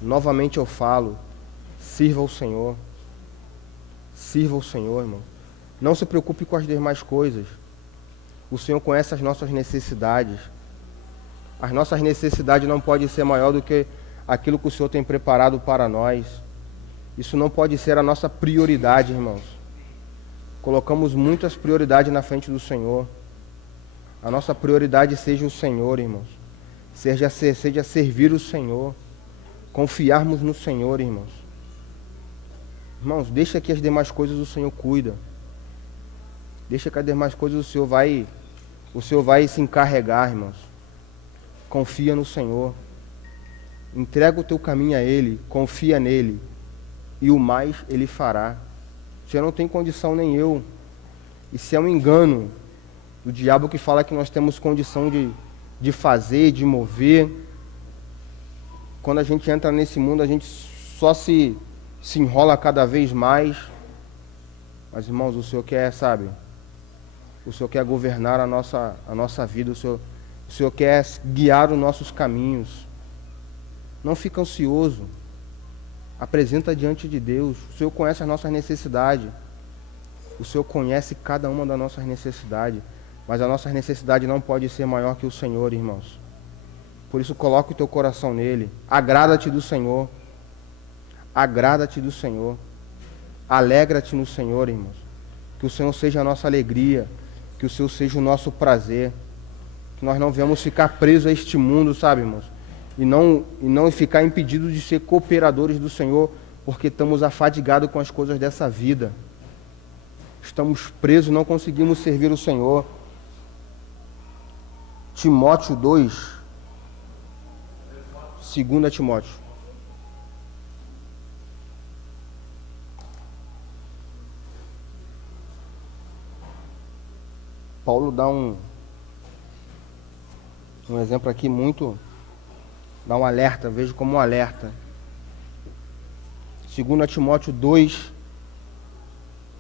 Novamente eu falo, sirva ao Senhor. Sirva ao Senhor, irmão. Não se preocupe com as demais coisas. O Senhor conhece as nossas necessidades. As nossas necessidades não podem ser maior do que aquilo que o Senhor tem preparado para nós. Isso não pode ser a nossa prioridade, irmãos. Colocamos muitas prioridades na frente do Senhor. A nossa prioridade seja o Senhor, irmãos. Seja servir o Senhor. Confiarmos no Senhor, irmãos. Irmãos, deixa que as demais coisas o Senhor cuida. Deixa que as demais coisas o Senhor vai se encarregar, irmãos. Confia no Senhor. Entrega o teu caminho a Ele, confia nele. E o mais Ele fará. Você não tem condição, nem eu. Isso é um engano do diabo que fala que nós temos condição de fazer, de mover. Quando a gente entra nesse mundo, a gente só se enrola cada vez mais. Mas, irmãos, o Senhor quer, sabe? O Senhor quer governar a nossa vida. O Senhor quer guiar os nossos caminhos. Não fica ansioso. Apresenta diante de Deus. O Senhor conhece as nossas necessidades. O Senhor conhece cada uma das nossas necessidades. Mas a nossa necessidade não pode ser maior que o Senhor, irmãos. Por isso, coloca o teu coração nele. Agrada-te do Senhor. Agrada-te do Senhor. Alegra-te no Senhor, irmãos. Que o Senhor seja a nossa alegria. Que o Senhor seja o nosso prazer. Que nós não venhamos ficar presos a este mundo, sabe, irmãos? E não ficar impedidos de ser cooperadores do Senhor, porque estamos afadigados com as coisas dessa vida. Estamos presos, não conseguimos servir o Senhor. Timóteo 2, 2 Timóteo. Paulo dá um exemplo aqui muito, dá um alerta, vejo como um alerta. 2 Timóteo 2,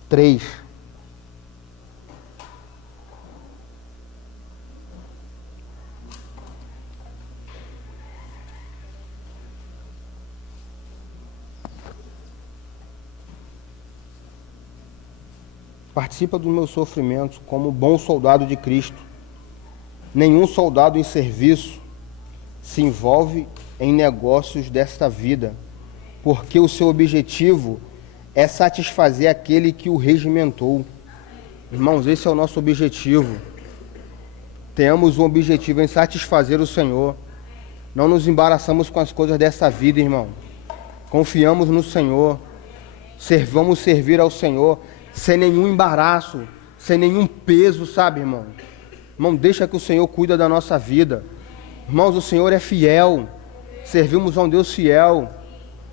3. Participa dos meus sofrimentos como bom soldado de Cristo. Nenhum soldado em serviço se envolve em negócios desta vida, porque o seu objetivo é satisfazer aquele que o regimentou. Irmãos, esse é o nosso objetivo. tenhamos um objetivo em satisfazer o Senhor. Não nos embaraçamos com as coisas dessa vida, irmão. Confiamos no Senhor. Vamos servir ao Senhor sem nenhum embaraço, sem nenhum peso, sabe, irmão? Irmão, deixa que o Senhor cuida da nossa vida. Irmãos, o Senhor é fiel. Servimos a um Deus fiel.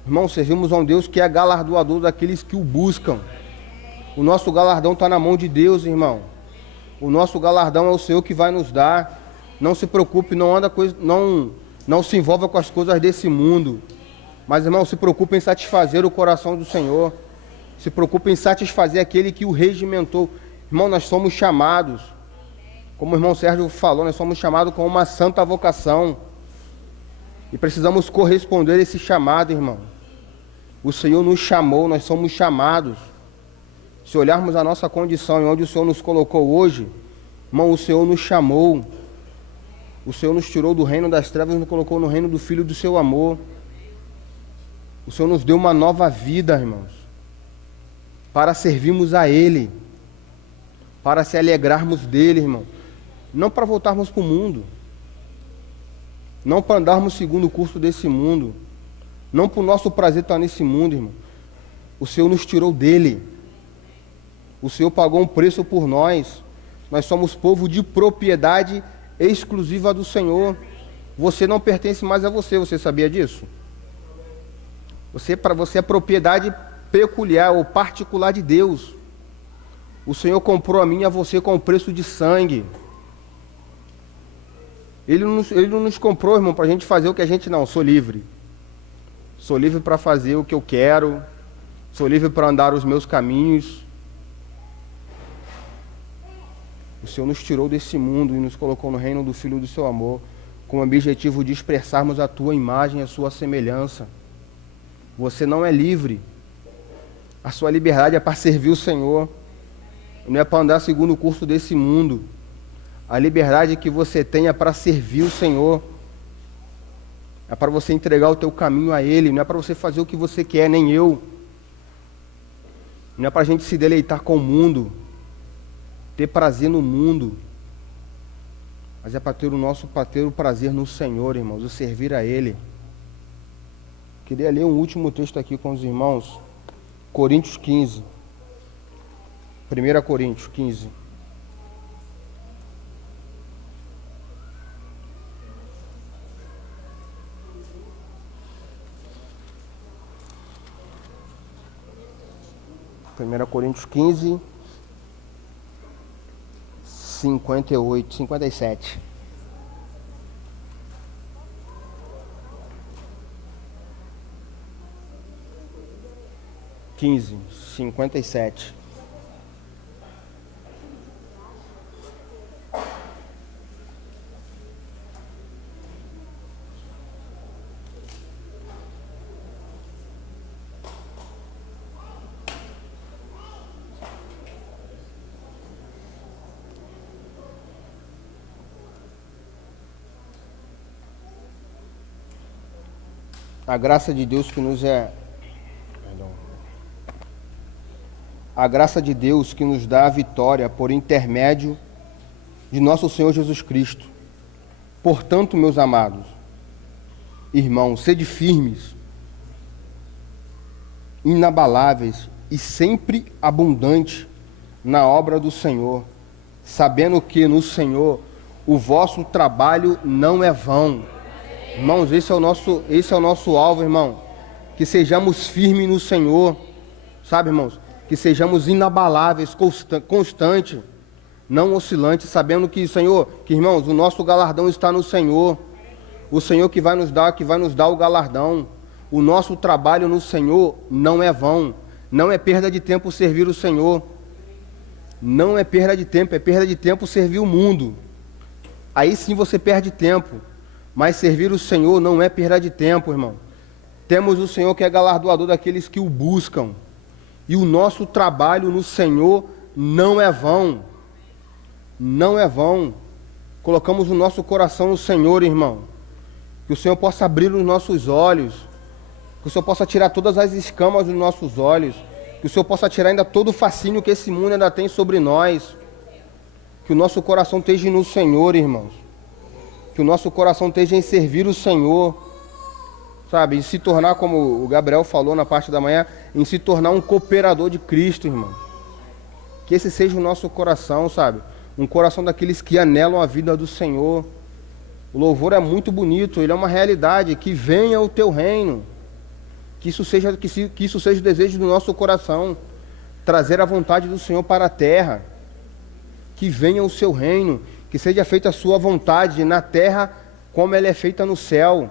Irmão, servimos a um Deus que é galardoador daqueles que o buscam. O nosso galardão está na mão de Deus, irmão. O nosso galardão é o Senhor que vai nos dar. Não se preocupe, não se envolva com as coisas desse mundo. Mas, irmão, se preocupe em satisfazer o coração do Senhor. Se preocupe em satisfazer aquele que o regimentou. Irmão, nós somos chamados. Como o irmão Sérgio falou, nós somos chamados com uma santa vocação. E precisamos corresponder a esse chamado, irmão. O Senhor nos chamou, nós somos chamados. Se olharmos a nossa condição e onde o Senhor nos colocou hoje, irmão, o Senhor nos chamou. O Senhor nos tirou do reino das trevas e nos colocou no reino do Filho do seu amor. O Senhor nos deu uma nova vida, irmãos, para servirmos a Ele, para se alegrarmos dEle, irmão. Não para voltarmos para o mundo, não para andarmos segundo o curso desse mundo, não para o nosso prazer estar nesse mundo, irmão. O Senhor nos tirou dele. O Senhor pagou um preço por nós. Nós somos povo de propriedade exclusiva do Senhor. Você não pertence mais a você. Você sabia disso? Para você é propriedade peculiar ou particular de Deus. O Senhor comprou a mim e a você com o preço de sangue. Ele não nos comprou, irmão, para a gente fazer o que a gente não. Sou livre. Sou livre para fazer o que eu quero. Sou livre para andar os meus caminhos. O Senhor nos tirou desse mundo e nos colocou no reino do Filho do seu amor, com o objetivo de expressarmos a tua imagem e a sua semelhança. Você não é livre. A sua liberdade é para servir o Senhor. Não é para andar segundo o curso desse mundo. A liberdade que você tem é para servir o Senhor. É para você entregar o teu caminho a Ele. Não é para você fazer o que você quer, nem eu. Não é para a gente se deleitar com o mundo, ter prazer no mundo. Mas é para ter o prazer no Senhor, irmãos, o servir a Ele. Queria ler um último texto aqui com os irmãos. Coríntios 15. 1 Coríntios 15. Primeira Coríntios 15, 58, 57. Quinze, 57. A graça de Deus que nos A graça de Deus que nos dá a vitória por intermédio de nosso Senhor Jesus Cristo. Portanto, meus amados irmãos, sede firmes, inabaláveis e sempre abundante na obra do Senhor, sabendo que no Senhor o vosso trabalho não é vão. Irmãos, esse é o nosso alvo, irmão. Que sejamos firmes no Senhor, sabe, irmãos? Que sejamos inabaláveis, constantes, não oscilantes, sabendo que, Senhor, que, irmãos, o nosso galardão está no Senhor. O Senhor que vai nos dar o galardão. O nosso trabalho no Senhor não é vão. Não é perda de tempo servir o Senhor. Não é perda de tempo, é perda de tempo servir o mundo. Aí sim você perde tempo. Mas servir o Senhor não é perda de tempo, irmão. Temos o Senhor que é galardoador daqueles que o buscam. E o nosso trabalho no Senhor não é vão. Não é vão. Colocamos o nosso coração no Senhor, irmão. Que o Senhor possa abrir os nossos olhos. Que o Senhor possa tirar todas as escamas dos nossos olhos. Que o Senhor possa tirar ainda todo o fascínio que esse mundo ainda tem sobre nós. Que o nosso coração esteja no Senhor, irmãos. Que o nosso coração esteja em servir o Senhor. Sabe, em se tornar, como o Gabriel falou na parte da manhã, em se tornar um cooperador de Cristo, irmão. Que esse seja o nosso coração, sabe? Um coração daqueles que anelam a vida do Senhor. O louvor é muito bonito, ele é uma realidade. Que venha o teu reino. Que isso seja o desejo do nosso coração. Trazer a vontade do Senhor para a terra. Que venha o seu reino. Que seja feita a sua vontade na terra como ela é feita no céu.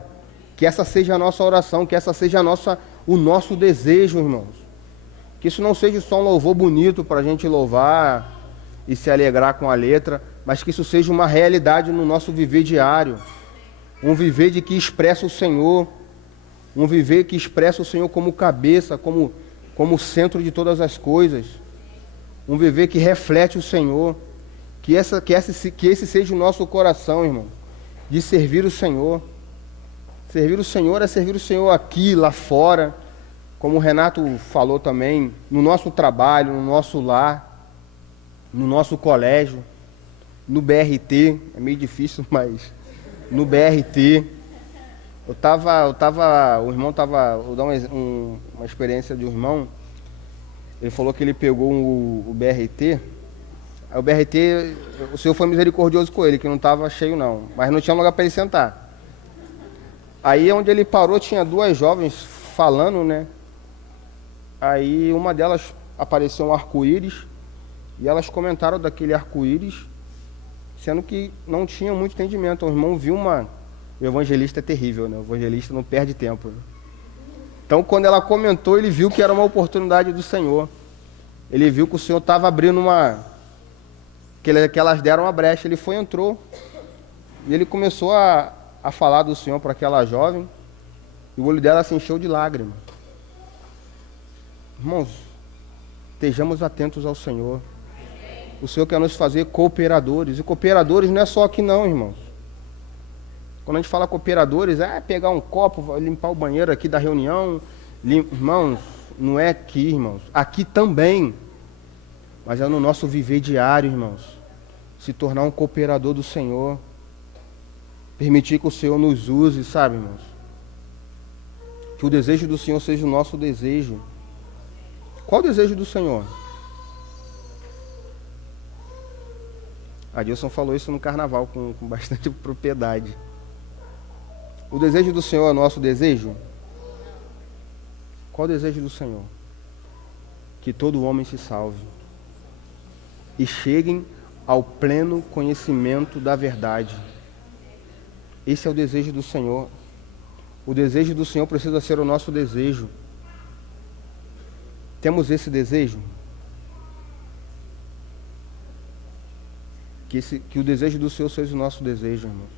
Que essa seja a nossa oração, que essa seja o nosso desejo, irmãos. Que isso não seja só um louvor bonito para a gente louvar e se alegrar com a letra, mas que isso seja uma realidade no nosso viver diário. Um viver de que expressa o Senhor. Um viver que expressa o Senhor como cabeça, como centro de todas as coisas. Um viver que reflete o Senhor. Que esse seja o nosso coração, irmão. De servir o Senhor. Servir o Senhor é servir o Senhor aqui, lá fora, como o Renato falou também, no nosso trabalho, no nosso lar, no nosso colégio, no BRT, é meio difícil, mas no BRT. O irmão estava, vou dar uma experiência de um irmão, ele falou que ele pegou o BRT, aí o BRT, o Senhor foi misericordioso com ele, que não estava cheio não, mas não tinha lugar para ele sentar. Aí onde ele parou tinha duas jovens falando, né? Aí uma delas apareceu um arco-íris e elas comentaram daquele arco-íris, sendo que não tinham muito entendimento. O irmão viu O evangelista é terrível, né? O evangelista não perde tempo. Né? Então quando ela comentou, ele viu que era uma oportunidade do Senhor. Ele viu que o Senhor estava abrindo que elas deram uma brecha. Ele entrou e ele começou a falar do Senhor para aquela jovem, e o olho dela se encheu de lágrimas. Irmãos, estejamos atentos ao Senhor. O Senhor quer nos fazer cooperadores, e cooperadores não é só aqui não, irmãos. Quando a gente fala cooperadores, é pegar um copo, limpar o banheiro aqui da reunião, irmãos, não é aqui, irmãos, aqui também, mas é no nosso viver diário, irmãos, se tornar um cooperador do Senhor. Permitir que o Senhor nos use, sabe, irmãos? Que o desejo do Senhor seja o nosso desejo. Qual o desejo do Senhor? Adilson falou isso no carnaval com bastante propriedade. O desejo do Senhor é o nosso desejo? Qual o desejo do Senhor? Que todo homem se salve e cheguem ao pleno conhecimento da verdade. Esse é o desejo do Senhor. O desejo do Senhor precisa ser o nosso desejo. Temos esse desejo? Que o desejo do Senhor seja o nosso desejo, irmãos.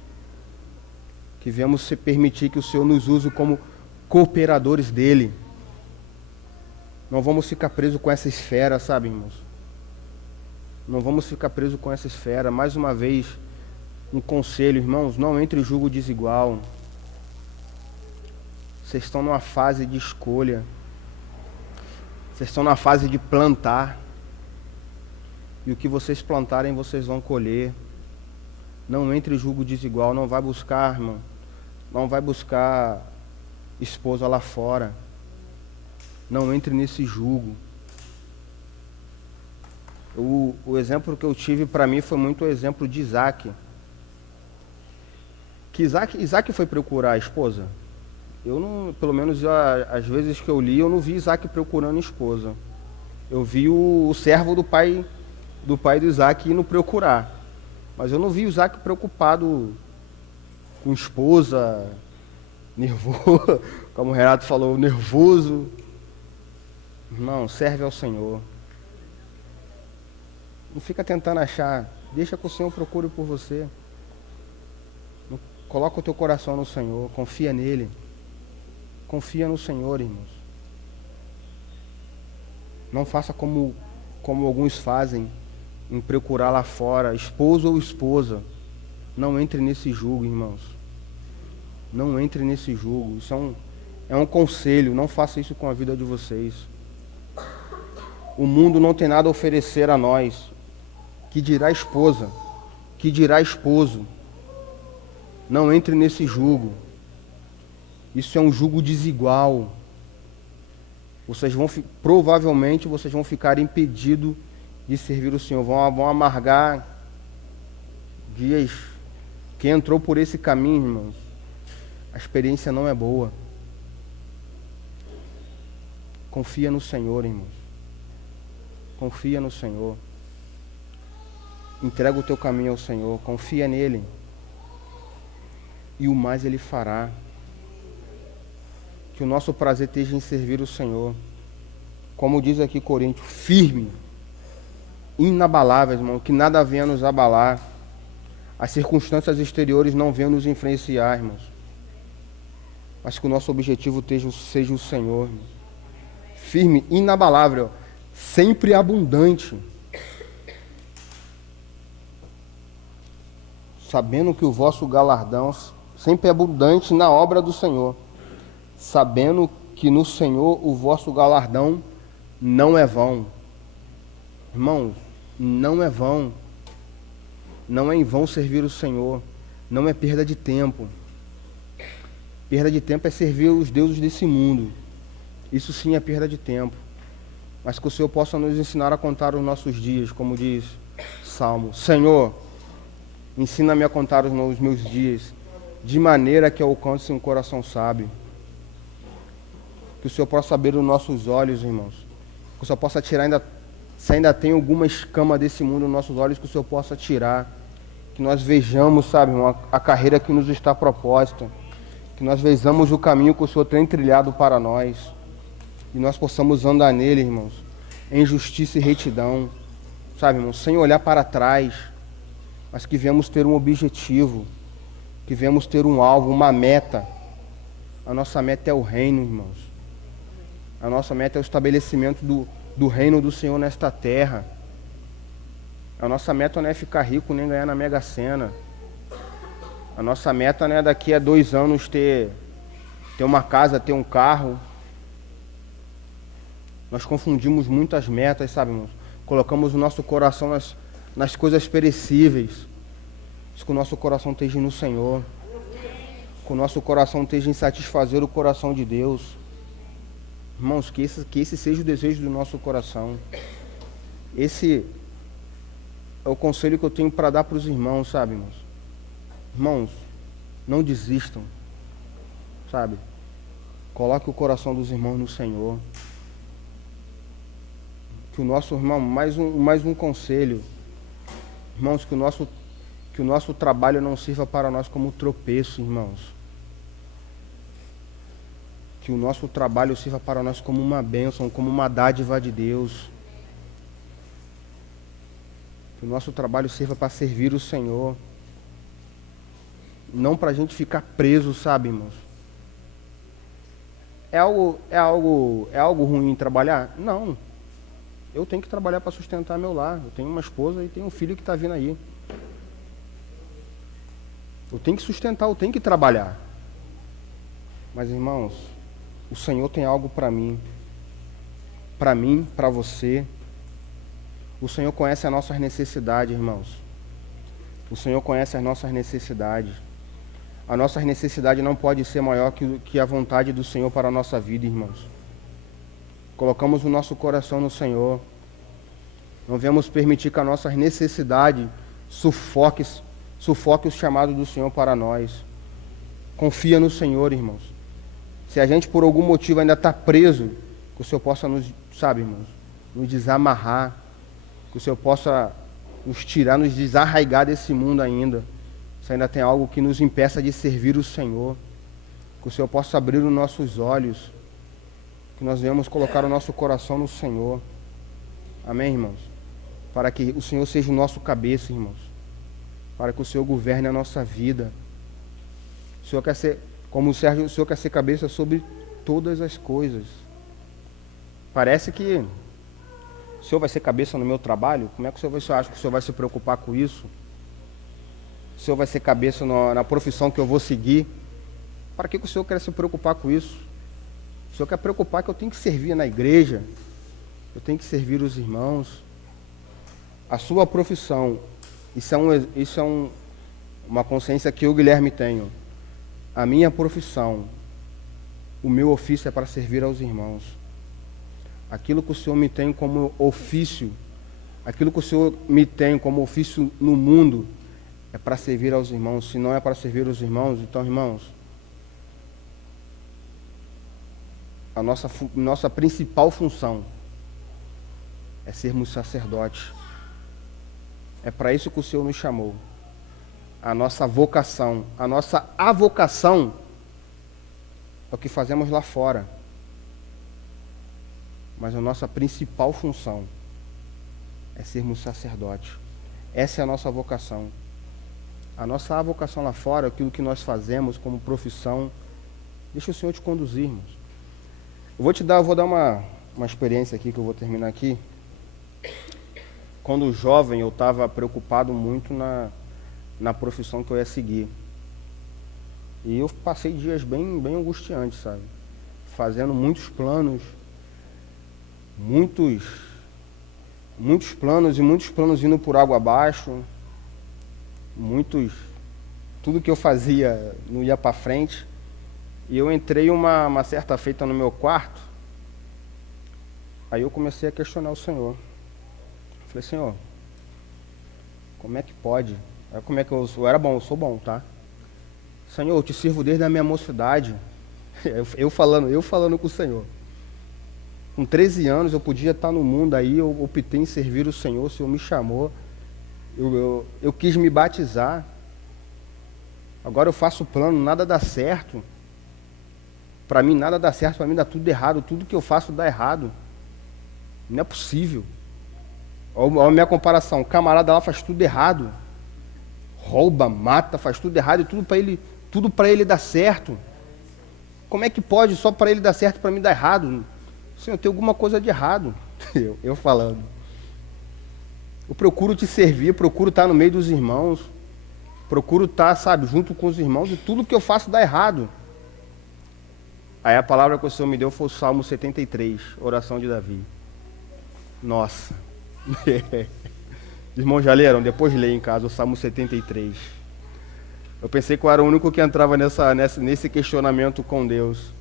Que venhamos se permitir que o Senhor nos use como cooperadores dEle. Não vamos ficar presos com essa esfera, sabe, irmãos? Não vamos ficar presos com essa esfera. Mais uma vez, um conselho, irmãos, não entre em julgo desigual. Vocês estão numa fase de escolha. Vocês estão na fase de plantar. E o que vocês plantarem, vocês vão colher. Não entre em julgo desigual. Não vai buscar, irmão. Não vai buscar esposa lá fora. Não entre nesse julgo. O exemplo que eu tive para mim foi muito o exemplo de Isaac. Que Isaac foi procurar a esposa. Eu não, pelo menos às vezes que eu li, eu não vi Isaac procurando esposa. Eu vi o servo do pai do Isaac indo procurar. Mas eu não vi o Isaac preocupado com esposa, nervoso, como o Renato falou, nervoso. Não, serve ao Senhor. Não fica tentando achar, deixa que o Senhor procure por você. Coloca o teu coração no Senhor, confia nele. Confia no Senhor, irmãos. Não faça como alguns fazem, em procurar lá fora, esposo ou esposa. Não entre nesse jugo, irmãos. Não entre nesse jugo. Isso é um conselho, não faça isso com a vida de vocês. O mundo não tem nada a oferecer a nós. Que dirá a esposa? Que dirá esposo? Não entre nesse jugo. Isso é um jugo desigual. Provavelmente vocês vão ficar impedidos de servir o Senhor. Vão amargar dias. Quem entrou por esse caminho, irmãos, a experiência não é boa. Confia no Senhor, irmãos. Confia no Senhor. Entrega o teu caminho ao Senhor. Confia nele. E o mais Ele fará. Que o nosso prazer esteja em servir o Senhor. Como diz aqui Coríntios, firme, inabalável, irmão, que nada venha nos abalar. As circunstâncias exteriores não venham nos influenciar, irmãos. Mas que o nosso objetivo seja o Senhor. Irmãos. Firme, inabalável, sempre abundante. Sabendo que o vosso galardão sempre é abundante na obra do Senhor. Sabendo que no Senhor o vosso galardão não é vão. Irmãos, não é vão. Não é em vão servir o Senhor. Não é perda de tempo. Perda de tempo é servir os deuses desse mundo. Isso sim é perda de tempo. Mas que o Senhor possa nos ensinar a contar os nossos dias, como diz Salmo. Senhor, ensina-me a contar os meus dias, de maneira que eu alcance um coração sábio. Que o Senhor possa abrir os nossos olhos, irmãos. Que o Senhor possa tirar, se ainda tem alguma escama desse mundo nos nossos olhos, que o Senhor possa tirar. Que nós vejamos, sabe, irmão, a carreira que nos está proposta. Que nós vejamos o caminho que o Senhor tem trilhado para nós. E nós possamos andar nele, irmãos, em justiça e retidão. Sabe, irmãos, sem olhar para trás, mas que venhamos ter um objetivo. Que venhamos ter um alvo, uma meta. A nossa meta é o reino, irmãos. A nossa meta é o estabelecimento do reino do Senhor nesta terra. A nossa meta não é ficar rico nem ganhar na Mega Sena. A nossa meta não é daqui a 2 anos ter uma casa, ter um carro. Nós confundimos muitas metas, sabe, irmãos? Colocamos o nosso coração nas coisas perecíveis. Que o nosso coração esteja no Senhor. Que o nosso coração esteja em satisfazer o coração de Deus. Irmãos, que esse seja o desejo do nosso coração. Esse é o conselho que eu tenho para dar para os irmãos, sabe, irmãos? Irmãos, não desistam, sabe? Coloque o coração dos irmãos no Senhor. Que o nosso irmão, mais um conselho. Irmãos, que o nosso trabalho não sirva para nós como tropeço, irmãos. Que o nosso trabalho sirva para nós como uma bênção, como uma dádiva de Deus. Que o nosso trabalho sirva para servir o Senhor. Não para a gente ficar preso, sabe, irmãos? É algo ruim trabalhar? Não. Eu tenho que trabalhar para sustentar meu lar. Eu tenho uma esposa e tenho um filho que está vindo aí. Eu tenho que sustentar, eu tenho que trabalhar. Mas, irmãos, o Senhor tem algo para mim, para você. O Senhor conhece as nossas necessidades, irmãos. O Senhor conhece as nossas necessidades. A nossa necessidade não pode ser maior que a vontade do Senhor para a nossa vida, irmãos. Colocamos o nosso coração no Senhor. Não devemos permitir que a nossa necessidade sufoque o chamado do Senhor para nós. Confia no Senhor, irmãos. Se a gente por algum motivo ainda está preso, que o Senhor possa nos, sabe, irmãos, nos desamarrar. Que o Senhor possa nos tirar, nos desarraigar desse mundo ainda. Se ainda tem algo que nos impeça de servir o Senhor. Que o Senhor possa abrir os nossos olhos. Que nós venhamos colocar o nosso coração no Senhor. Amém, irmãos? Para que o Senhor seja o nosso cabeça, irmãos. Para que o Senhor governe a nossa vida. O Senhor quer ser, como o Sérgio, o Senhor quer ser cabeça sobre todas as coisas. Parece que o Senhor vai ser cabeça no meu trabalho? Como é que o Senhor acha que o Senhor vai se preocupar com isso? O Senhor vai ser cabeça na profissão que eu vou seguir? Para que o Senhor quer se preocupar com isso? O Senhor quer preocupar que eu tenho que servir na igreja, eu tenho que servir os irmãos. A sua profissão, isso é uma consciência que eu, Guilherme, tenho. A minha profissão, o meu ofício é para servir aos irmãos. Aquilo que o Senhor me tem como ofício, aquilo que o Senhor me tem como ofício no mundo, é para servir aos irmãos. Se não é para servir aos irmãos, então, irmãos, a nossa principal função é sermos sacerdotes. É para isso que o Senhor nos chamou. A nossa vocação, a nossa avocação é o que fazemos lá fora. Mas a nossa principal função é sermos sacerdotes. Essa é a nossa vocação. A nossa avocação lá fora, aquilo que nós fazemos como profissão, deixa o Senhor te conduzir, irmãos. Eu vou dar uma experiência aqui, que eu vou terminar aqui. Quando jovem, eu estava preocupado muito na profissão que eu ia seguir. E eu passei dias bem angustiantes, sabe? Fazendo muitos planos, muitos planos indo por água abaixo, tudo que eu fazia não ia para frente. E eu entrei uma certa feita no meu quarto, aí eu comecei a questionar o Senhor. Falei, Senhor, como é que pode? Como é que eu sou? Eu sou bom, tá? Senhor, eu te sirvo desde a minha mocidade. Eu falando com o Senhor. Com 13 anos eu podia estar no mundo aí, eu optei em servir o Senhor me chamou. Eu quis me batizar. Agora eu faço plano, nada dá certo. Para mim nada dá certo, para mim dá tudo errado, tudo que eu faço dá errado. Não é possível. Olha a minha comparação, o camarada lá faz tudo errado. Rouba, mata, faz tudo errado e tudo para ele dá certo. Como é que pode só para ele dar certo e para mim dar errado? Senhor, tem alguma coisa de errado. Eu falando. Eu procuro te servir, procuro estar no meio dos irmãos, procuro estar, sabe, junto com os irmãos e tudo que eu faço dá errado. Aí a palavra que o Senhor me deu foi o Salmo 73, oração de Davi. Nossa. Irmãos já leram? Depois leem em casa o Salmo 73. Eu pensei que eu era o único que entrava nesse questionamento com Deus.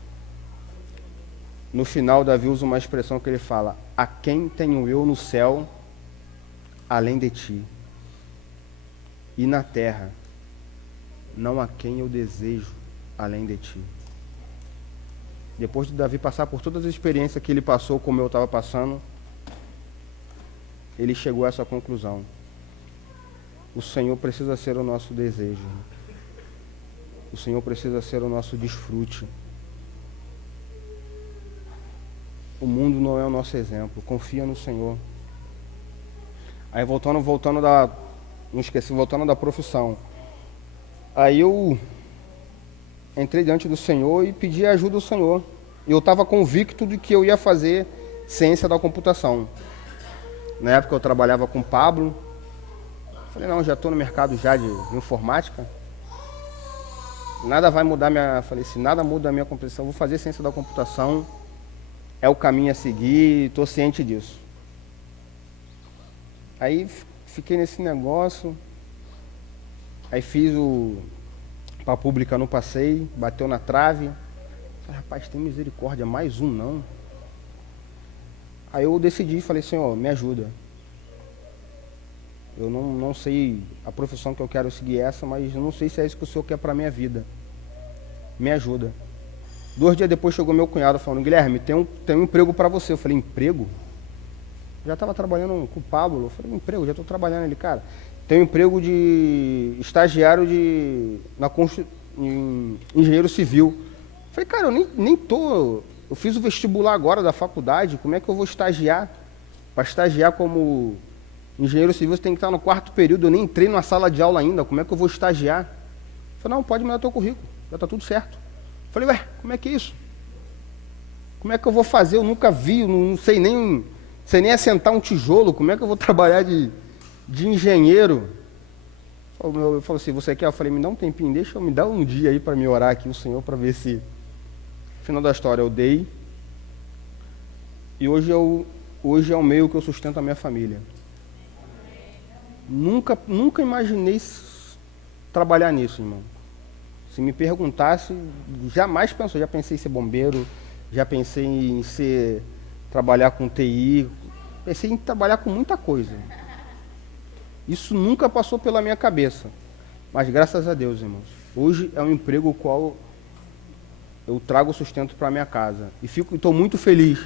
No final, Davi usa uma expressão que ele fala: a quem tenho eu no céu, além de ti? E na terra, não há quem eu desejo, além de ti. Depois de Davi passar por todas as experiências que ele passou, como eu estava passando, ele chegou a essa conclusão. O Senhor precisa ser o nosso desejo. O Senhor precisa ser o nosso desfrute. O mundo não é o nosso exemplo. Confia no Senhor. Aí voltando da profissão. Aí eu entrei diante do Senhor e pedi a ajuda do Senhor. Eu estava convicto de que eu ia fazer ciência da computação. Na época eu trabalhava com o Pablo. Falei, não, já estou no mercado já de informática. Nada vai mudar Falei, se nada muda a minha compreensão, vou fazer ciência da computação. É o caminho a seguir, estou ciente disso. Aí fiquei nesse negócio. Aí fiz para a pública, não passei, bateu na trave. Falei, rapaz, tem misericórdia, mais um não. Aí eu decidi, falei, Senhor, me ajuda. Eu não sei a profissão que eu quero seguir essa, mas eu não sei se é isso que o Senhor quer para a minha vida. Me ajuda. 2 dias depois chegou meu cunhado falando, Guilherme, tem um emprego para você. Eu falei, emprego? Já estava trabalhando com o Pablo. Eu falei, emprego, já estou trabalhando ali, cara. Tem um emprego de estagiário em engenheiro civil. Eu falei, cara, eu nem tô. Eu fiz o vestibular agora da faculdade, como é que eu vou estagiar? Para estagiar como engenheiro civil, você tem que estar no 4º período, eu nem entrei numa sala de aula ainda, como é que eu vou estagiar? Eu falei, não, pode mandar teu currículo, já está tudo certo. Eu falei, como é que é isso? Como é que eu vou fazer? Eu nunca vi, não sei nem assentar um tijolo, como é que eu vou trabalhar de engenheiro? Eu falei assim, você quer? Eu falei, me dá um tempinho, me dá um dia aí para me orar aqui o Senhor, para ver se... Final da história, eu dei. E hoje é o meio que eu sustento a minha família. Nunca imaginei trabalhar nisso, irmão. Se me perguntasse, jamais pensou. Já pensei em ser bombeiro, já pensei em trabalhar com TI, pensei em trabalhar com muita coisa. Isso nunca passou pela minha cabeça. Mas graças a Deus, irmãos, hoje é um emprego o qual eu trago sustento para minha casa. E estou muito feliz,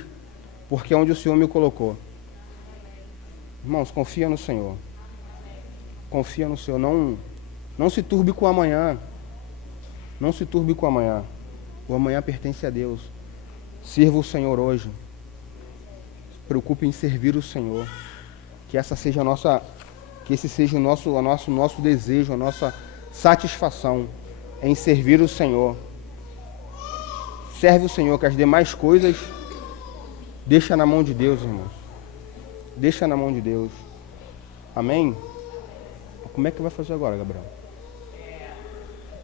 porque é onde o Senhor me colocou. Irmãos, confia no Senhor. Confia no Senhor. Não se turbe com o amanhã. Não se turbe com o amanhã. O amanhã pertence a Deus. Sirva o Senhor hoje. Se preocupe em servir o Senhor. Que esse seja o nosso desejo, a nossa satisfação em servir o Senhor. Serve o Senhor, que as demais coisas deixa na mão de Deus, irmãos. Deixa na mão de Deus. Amém? Como é que vai fazer agora, Gabriel?